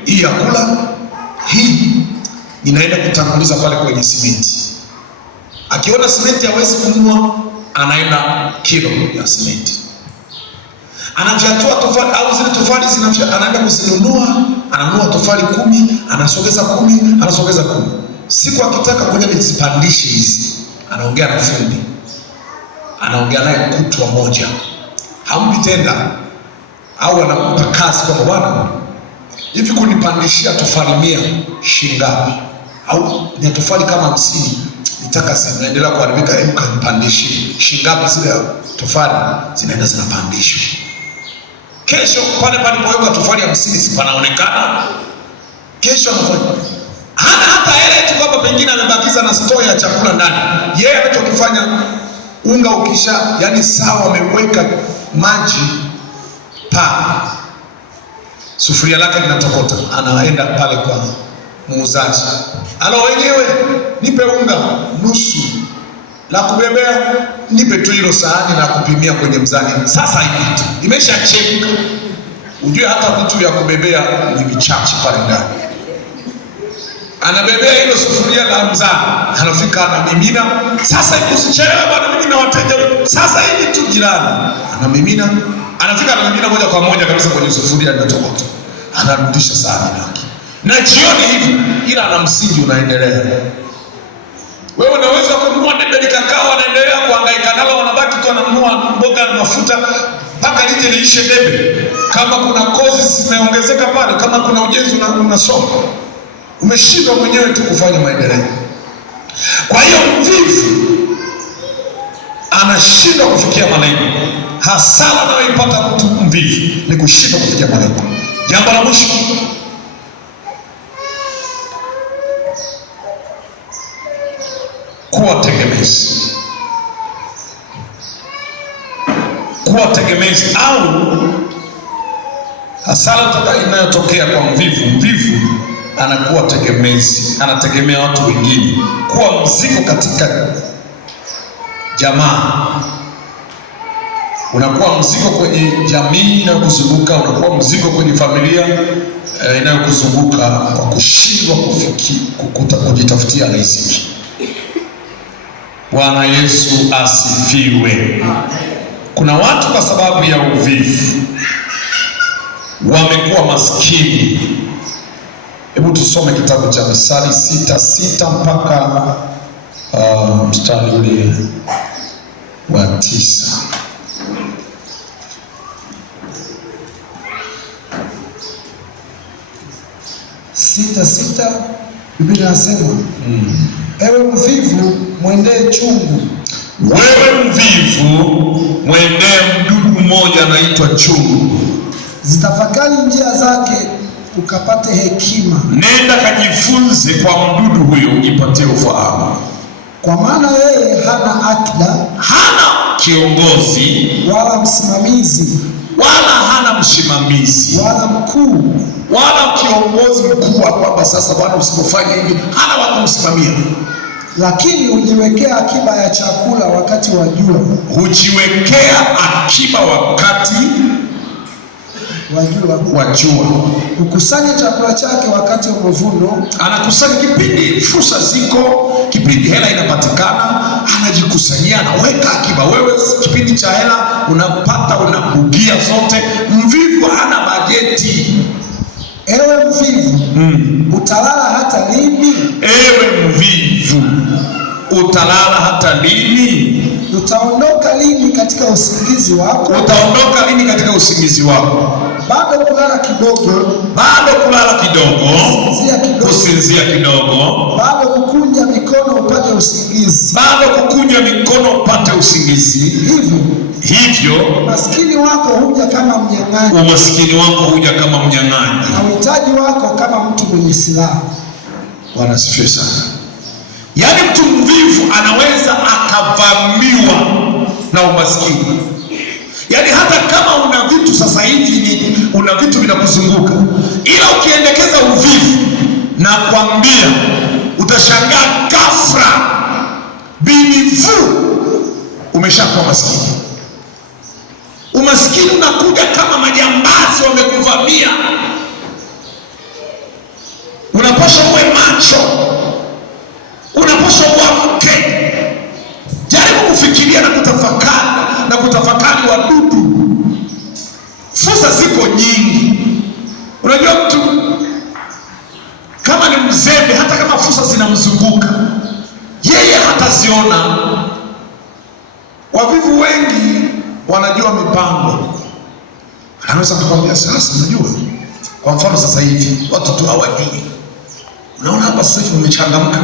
hii ya kula, hii inaenda kutanguliza pale kwenye simenti. Akiona simenti hawezi kununua, anaenda kilo ya simenti. Anajatua tofali au zile tofali anaenda kuzinunua, ananunua tofali 10, anasogeza 10, anasogeza 10. Siku akitaka kuja nizipandishe hizi, anaongea na fundi, anaongea naye kutwa moja, hampi tenda, au anampa kazi kwa bwana, hivi kunipandishia tofali 100 shilingi ngapi? Au ni tofali kama 50, nitaka zinaendelea kuharibika, hebu kanipandishie shilingi ngapi? Zile tofali zinaenda zinapandishwa. Kesho pale palipoweka tofali 50 sipanaonekana. Kesho anafanya hana hata hela tu, kwamba pengine amebakiza na store ya chakula ndani. Yeye anachokifanya, unga ukisha, yani sawa, ameweka maji sufuria lake linatokota, anaenda pale kwa muuzaji, alo, wenyewe nipe unga nusu, la kubebea nipe tu hilo sahani la kupimia kwenye mzani. Sasa hivi tu imeshachemka, ujue hata vitu vya kubebea ni vichache pale ndani. Anabebea hilo sufuria la mzani, anafika anamimina. Sasa hivi usichelewe bwana, mimi na wateja. Sasa hivi tu jirani anamimina, anafika anamimina moja kwa moja kabisa kwenye sufuria linatokota, anarudisha sahani yake. Na jioni hivi, ila ana msingi unaendelea. Wewe unaweza kununua debe likakao, anaendelea kuhangaika nalo, wanabaki tu ananunua mboga na mafuta mpaka lije liishe debe. Kama kuna kozi zimeongezeka pale, kama kuna ujenzi unasoma, umeshindwa mwenyewe tu kufanya maendeleo. Kwa hiyo mvivu anashindwa kufikia malengo. Hasara anayoipata mtu mvivu ni kushindwa kufikia malengo. Jambo la mwisho, kuwa tegemezi. Kuwa tegemezi au hasara inayotokea kwa mvivu. Mvivu anakuwa tegemezi, anategemea watu wengine, kuwa mzigo katika jamaa. Unakuwa mzigo kwenye jamii inayokuzunguka, unakuwa mzigo kwenye familia inayokuzunguka kwa kushindwa kujitafutia riziki. Bwana Yesu asifiwe. Kuna watu kwa sababu ya uvivu wamekuwa maskini. Hebu tusome kitabu cha Misali 6:6 mpaka mstari ule wa 9. Biblia inasema, ewe mvivu mwendee chungu. Wewe mvivu mwendee mdudu mmoja anaitwa chungu. Zitafakari njia zake ukapate hekima. Nenda kajifunze kwa mdudu huyo ujipatie ufahamu. Kwa maana yeye hana akida, hana kiongozi, wala msimamizi, wala hana msimamizi, wala mkuu, wala kiongozi mkuu wa kwamba sasa bwana usipofanya hivi, hana wa kumsimamia. Lakini hujiwekea akiba ya chakula wakati wa jua. Hujiwekea akiba wakati wa jua. Hukusanya chakula chake wakati wa mavuno. Anakusanya kipindi fursa ziko, kipindi hela inapatikana, anajikusanyia, anaweka akiba. Wewe kipindi cha hela unapata, unabugia zote. Mvivu hana bajeti. Ewe mvivu, utalala hata lini? Ewe mvivu, utalala hata lini? Utaondoka lini katika usingizi wako? Utaondoka lini katika usingizi wako? Bado kulala kidogo, bado kulala kidogo, kusinzia kidogo, bado kukunja mikono upate usingizi, bado kukunja mikono upate usingizi. Hivyo umaskini wako huja kama mnyang'anyi, umaskini wako huja kama mnyang'anyi, na uhitaji wako kama mtu mwenye silaha. Bwana asifiwe sana. Yaani mtu mvivu anaweza akavamiwa na umaskini. Yaani hata kama una vitu sasa hivi, una vitu vinakuzunguka, ila ukiendekeza uvivu, na kwambia utashangaa ghafla binifu umeshakuwa maskini. Umaskini unakuja kama majambazi wamekuvamia, fursa ziko nyingi. Unajua mtu kama ni mzembe, hata kama fursa zinamzunguka yeye hataziona. Wavivu wengi wanajua mipango. Anaweza kukwambia sasa, unajua kwa mfano sasa hivi watu tu hawajui. Unaona hapa sasa hivi umechangamka,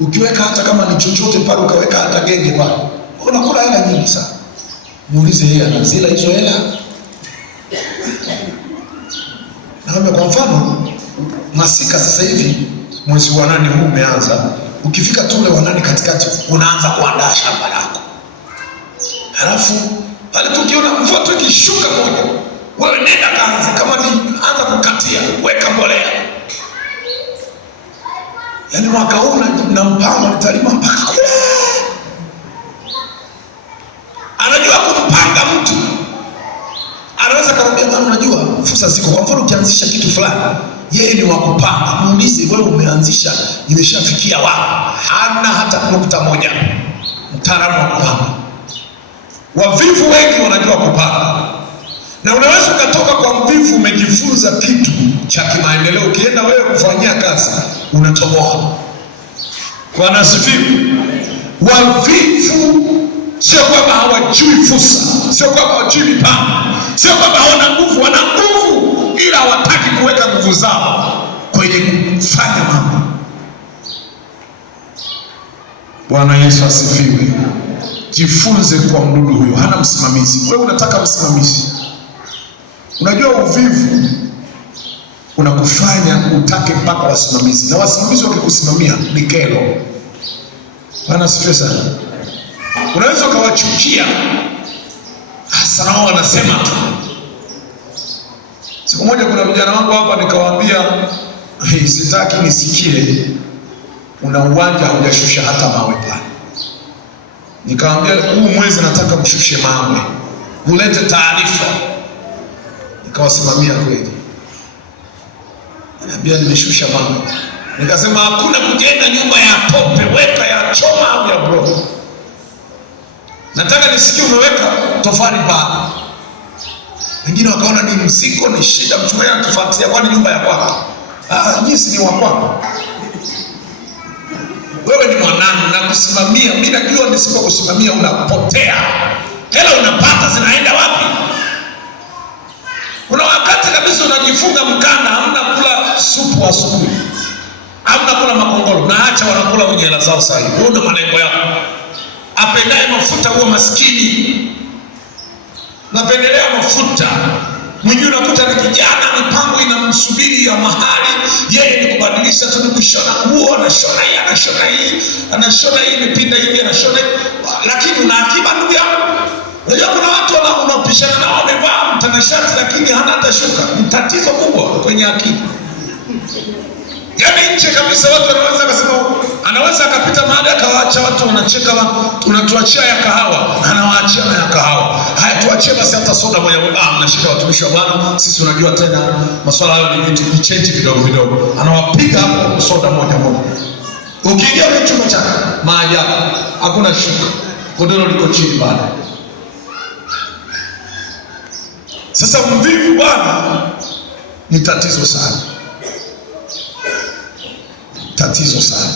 ukiweka hata kama ni chochote pale, ukaweka hata genge pale, unakula hela nyingi sana. Muulize yeye anazila hizo hela. Na kwa mfano masika sasa hivi mwezi wa 8 huu umeanza, ukifika tu ule wa 8 katikati unaanza kuandaa shamba lako. Halafu pale tukiona mvua tu ikishuka moja, wewe nenda kaanza, kama ni anza kukatia, weka mbolea. Yaani mwaka huu na mpango nitalima mpaka kule. Anajua kumpanga mtu. Anaweza kumwambia bwana, unajua fursa ziko. Kwa mfano ukianzisha kitu fulani, yeye ni wa kupanga. Muulize, wewe umeanzisha imeshafikia wapi? Hana hata nukta moja. Mtaalamu wa kupanga. Wavivu wengi wanajua kupanga. Na unaweza ukatoka kwa mvivu umejifunza kitu cha kimaendeleo, ukienda wewe kufanyia kazi unatoboa. Bwana asifiwe. Wavivu sio kwamba hawajui fursa, sio kwamba hawajui mipango, sio kwamba hawana nguvu. Wana nguvu, ila hawataki kuweka nguvu zao kwenye kufanya mambo. Bwana Yesu asifiwe. Jifunze kwa mdudu huyo, hana msimamizi. Wewe unataka msimamizi. Unajua uvivu unakufanya utake mpaka wasimamizi, na wasimamizi wakikusimamia ni kero. Bwana asifiwe sana. Unaweza ukawachukia, hasa nao wanasema tu. Siku moja kuna vijana wangu hapa nikawaambia, sitaki nisikie una uwanja hujashusha hata mawe pale. Nikamwambia huu mwezi nataka mshushe mawe, ulete taarifa. Nikawasimamia kweli. Ananiambia nimeshusha mawe. Nikasema hakuna kujenga nyumba ya tope, weka ya choma au ya block. Nataka nisikie umeweka tofali pale. Wengine wakaona ni mzigo, ni shida, mchumia anatufuatia kwani nyumba ya kwako. Nyinyi ni wa kwako. Wewe ni mwanangu na kusimamia, mimi najua nisipokusimamia unapotea. Hela unapata zinaenda wapi? Kuna wakati kabisa unajifunga mkanda, hamna kula supu asubuhi, hamna kula makongoro, na acha wanakula wenye hela zao sahihi. Wewe una malengo yako. Apendaye mafuta huwa maskini. Napendelea mafuta. Mwingine unakuta ni kijana, mipango inamsubiri ya mahali, yeye ni kubadilisha tu, ni kushona nguo, anashona hii, anashona hii, anashona hii, imepinda hivi, anashona hii. Lakini una akiba ndugu yangu. Unajua kuna watu wanapishana na wamevaa mtanashati lakini hana hata shuka. Ni tatizo kubwa kwenye akili. Yaani nje kabisa watu wanaweza kusema, anaweza akapita mahali akawaacha watu wanacheka, tunatuachia ya kahawa, anawaachia na ya kahawa. Haya tuachie basi hata soda moja moja. Mnashika watumishi wa Bwana, sisi unajua tena masuala hayo ni vitu vicheche vidogo vidogo. Anawapiga hapo soda moja moja. Ukiingia kwenye chumba chake, maajabu, hakuna shuka. Godoro liko chini bado. Sasa mvivu bwana ni tatizo sana. Tatizo sana.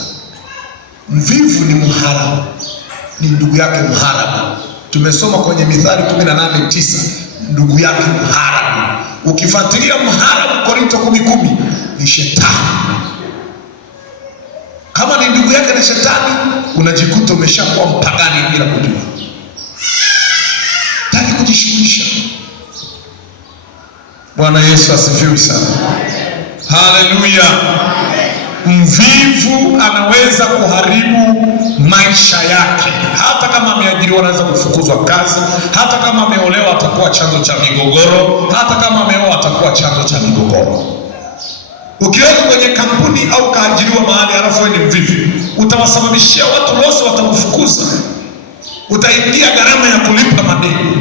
Mvivu ni mharamu, ni ndugu yake mharamu. Tumesoma kwenye Mithali 18:9, ndugu yake mharamu. Ukifuatilia mharamu Korinto 10:10 ni shetani. Kama ni ndugu yake na shetani, unajikuta umeshakuwa mpagani bila kujua. Taki kujishughulisha. Bwana Yesu asifiwe sana. Haleluya. Mvivu anaweza kuharibu maisha yake. Hata kama ameajiriwa anaweza kufukuzwa kazi. Hata kama ameolewa atakuwa chanzo cha migogoro. Hata kama ameoa atakuwa chanzo cha migogoro. Ukiweka kwenye kampuni au kaajiriwa mahali halafu wewe ni mvivu, utawasababishia watu wote watakufukuza. Utaingia gharama ya kulipa madeni.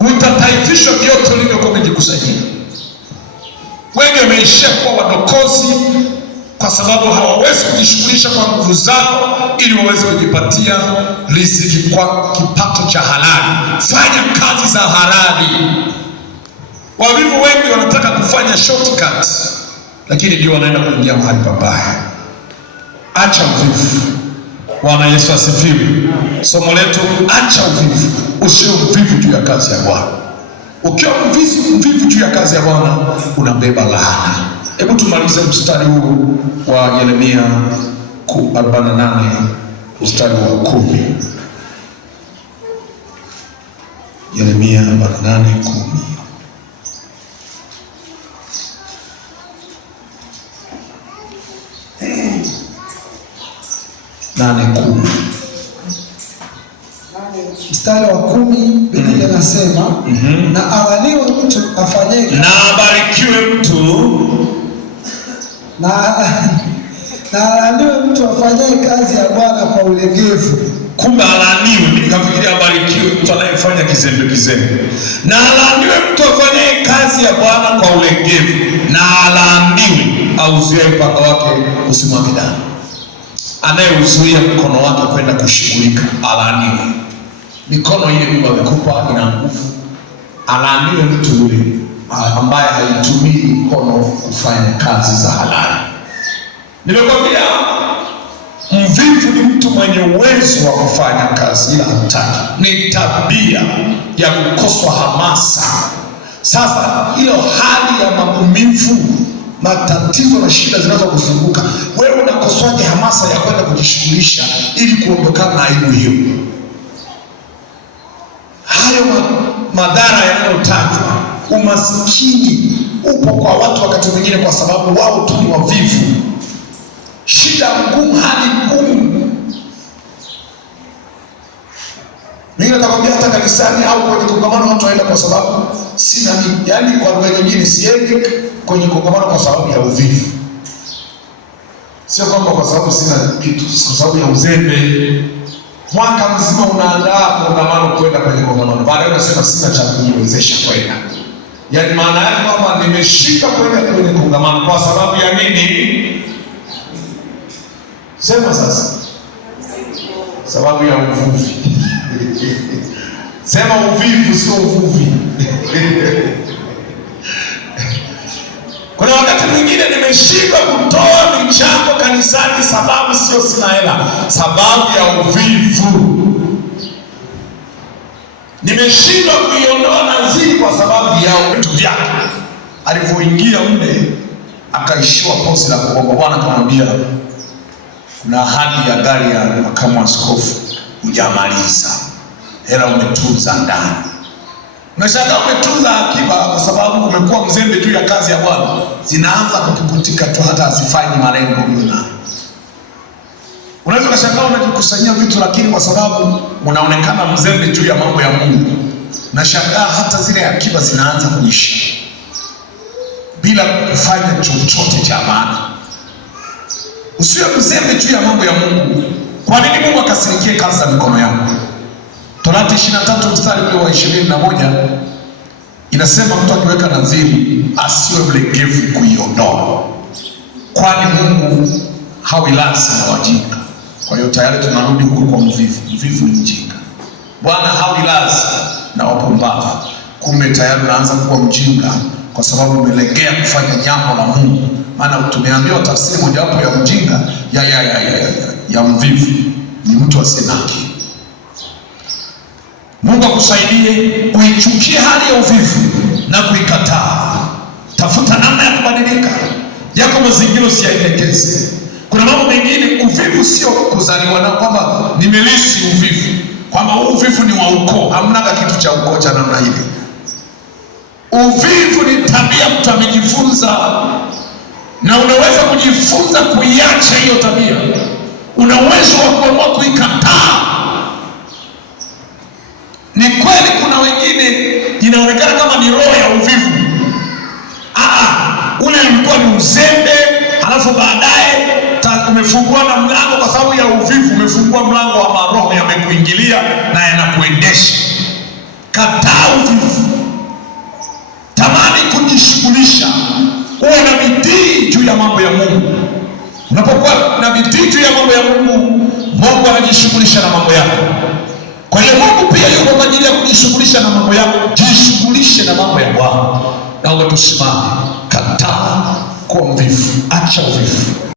Utataifishwa vyote ulivyokuwa umejikusanyia. Wengi wameishia kuwa wadokozi kwa sababu hawawezi kujishughulisha kwa nguvu zao ili waweze kujipatia riziki kwa kipato cha halali. Fanya kazi za halali. Wavivu wengi wanataka kufanya shortcut, lakini ndio wanaenda kuingia mahali pabaya. Acha uvivu. Bwana Yesu asifiwe. Somo letu, acha uvivu. Usio mvivu juu ya kazi ya Bwana. Ukiwa mvivu juu ya kazi ya Bwana, unabeba laana. Hebu tumalize mstari huu wa Yeremia 48 mstari wa 10. Yeremia 48:10. Mstari wa 10, Biblia inasema na awaliwe mtu afanyaye, na abarikiwe mtu, na alaniwe mtu afanyaye kazi ya Bwana kwa ulegevu. Kumbe alaniwe, mimi nikafikiria abarikiwe mtu anayefanya kizembe. Na alaniwe mtu afanyaye kazi ya Bwana kwa ulegevu, na alaniwe auzuie mpaka wake usimwage damu. Anayeuzuia mkono wake kwenda kushughulika, alaniwe. Mikono ile Mungu amekupa ina nguvu. Alaniwe mtu yule ambaye haitumii mkono kufanya kazi za halali. Nimekwambia mvivu ni mtu mwenye uwezo wa kufanya kazi ila hataki. Ni tabia ya kukoswa hamasa. Sasa hiyo hali ya maumivu, matatizo na shida zinazokuzunguka, wewe unakoswaje hamasa ya kwenda kujishughulisha ili kuondokana na aibu hiyo? Hayo madhara yanayotajwa, umasikini upo kwa watu wakati mwingine kwa sababu wao tu ni wavivu. Shida ngumu, hali ngumu. Mimi natakwambia hata kanisani au kwenye kongamano watu waenda kwa sababu sina mimi. Yaani kwa lugha nyingine siendi kwenye kongamano kwa sababu ya uvivu. Sio kwamba kwa sababu sina kitu, kwa sababu ya uzembe. Mwaka mzima unaandaa kongamano kwenda kwenye kongamano, baadaye unasema sina cha kujiwezesha kwenda. Yaani maana yake kwamba nimeshika kwenda kwenye kongamano kwa sababu ya nini? Sema sasa. Sababu ya uvuvi. Sema uvivu, sio uvuvi. Kuna wakati mwingine nimeshindwa kutoa michango kanisani sababu sio sina hela, sababu ya uvivu. Nimeshindwa kuiondoa nadhiri kwa sababu ya vitu vyake. Alipoingia mle akaishiwa posi la kuomba, Bwana akamwambia kuna ahadi ya gari ya makamu askofu hujamaliza, hela umetunza ndani. Unashangaa umetunza akiba kwa sababu umekuwa mzembe juu ya kazi ya Bwana, zinaanza kupukutika tu hata hazifanyi malengo ulionayo. Unaweza kushangaa unajikusanyia vitu lakini kwa sababu unaonekana mzembe juu ya mambo ya Mungu, unashangaa hata zile akiba zinaanza kuisha bila kufanya chochote cha maana. Usiwe mzembe juu ya mambo ya Mungu. Kwa nini Mungu akasirikie kazi za mikono yako? Torati 23 mstari wa 21 inasema mtu akiweka nadhiri asiwe mlegevu kuiondoa, kwani Mungu hawilazi na wajinga. Kwa hiyo tayari tunarudi huko kwa mvivu. Mvivu ni mjinga. Bwana hawilazi na wapumbavu. Kumbe tayari unaanza kuwa mjinga kwa sababu umelegea kufanya jambo la Mungu. Maana tumeambiwa tafsiri mojawapo ya mjinga ya mvivu ni mtu asiye na akili. Mungu akusaidie uichukie hali ya uvivu na kuikataa. Tafuta namna ya kubadilika. Yako mazingira usiyaelekeze. Kuna mambo mengine uvivu sio kuzaliwa na kwamba nimelisi uvivu, kwamba uvivu ni wa ukoo. Hamna kitu cha ukoo cha namna ile. Uvivu ni tabia mtu amejifunza, na unaweza kujifunza kuiacha hiyo tabia. Una uwezo wa kuamua kuikataa. Ni kweli kuna wengine inaonekana kama ni roho ya uvivu. Ule ulikuwa ni uzembe, halafu baadaye umefungua na mlango kwa sababu ya uvivu, umefungua mlango wa maroho yamekuingilia na yanakuendesha. Kataa uvivu. Tamani kujishughulisha. Uwe na bidii juu ya mambo ya Mungu. Unapokuwa na bidii juu ya mambo ya Mungu, Mungu anajishughulisha na mambo yako. Kwa hiyo Mungu pia yuko kwa ajili ya kujishughulisha na mambo yako. Jishughulishe na mambo ya Bwana. naomba tusimame. Kataa kuwa mvivu, acha uvivu.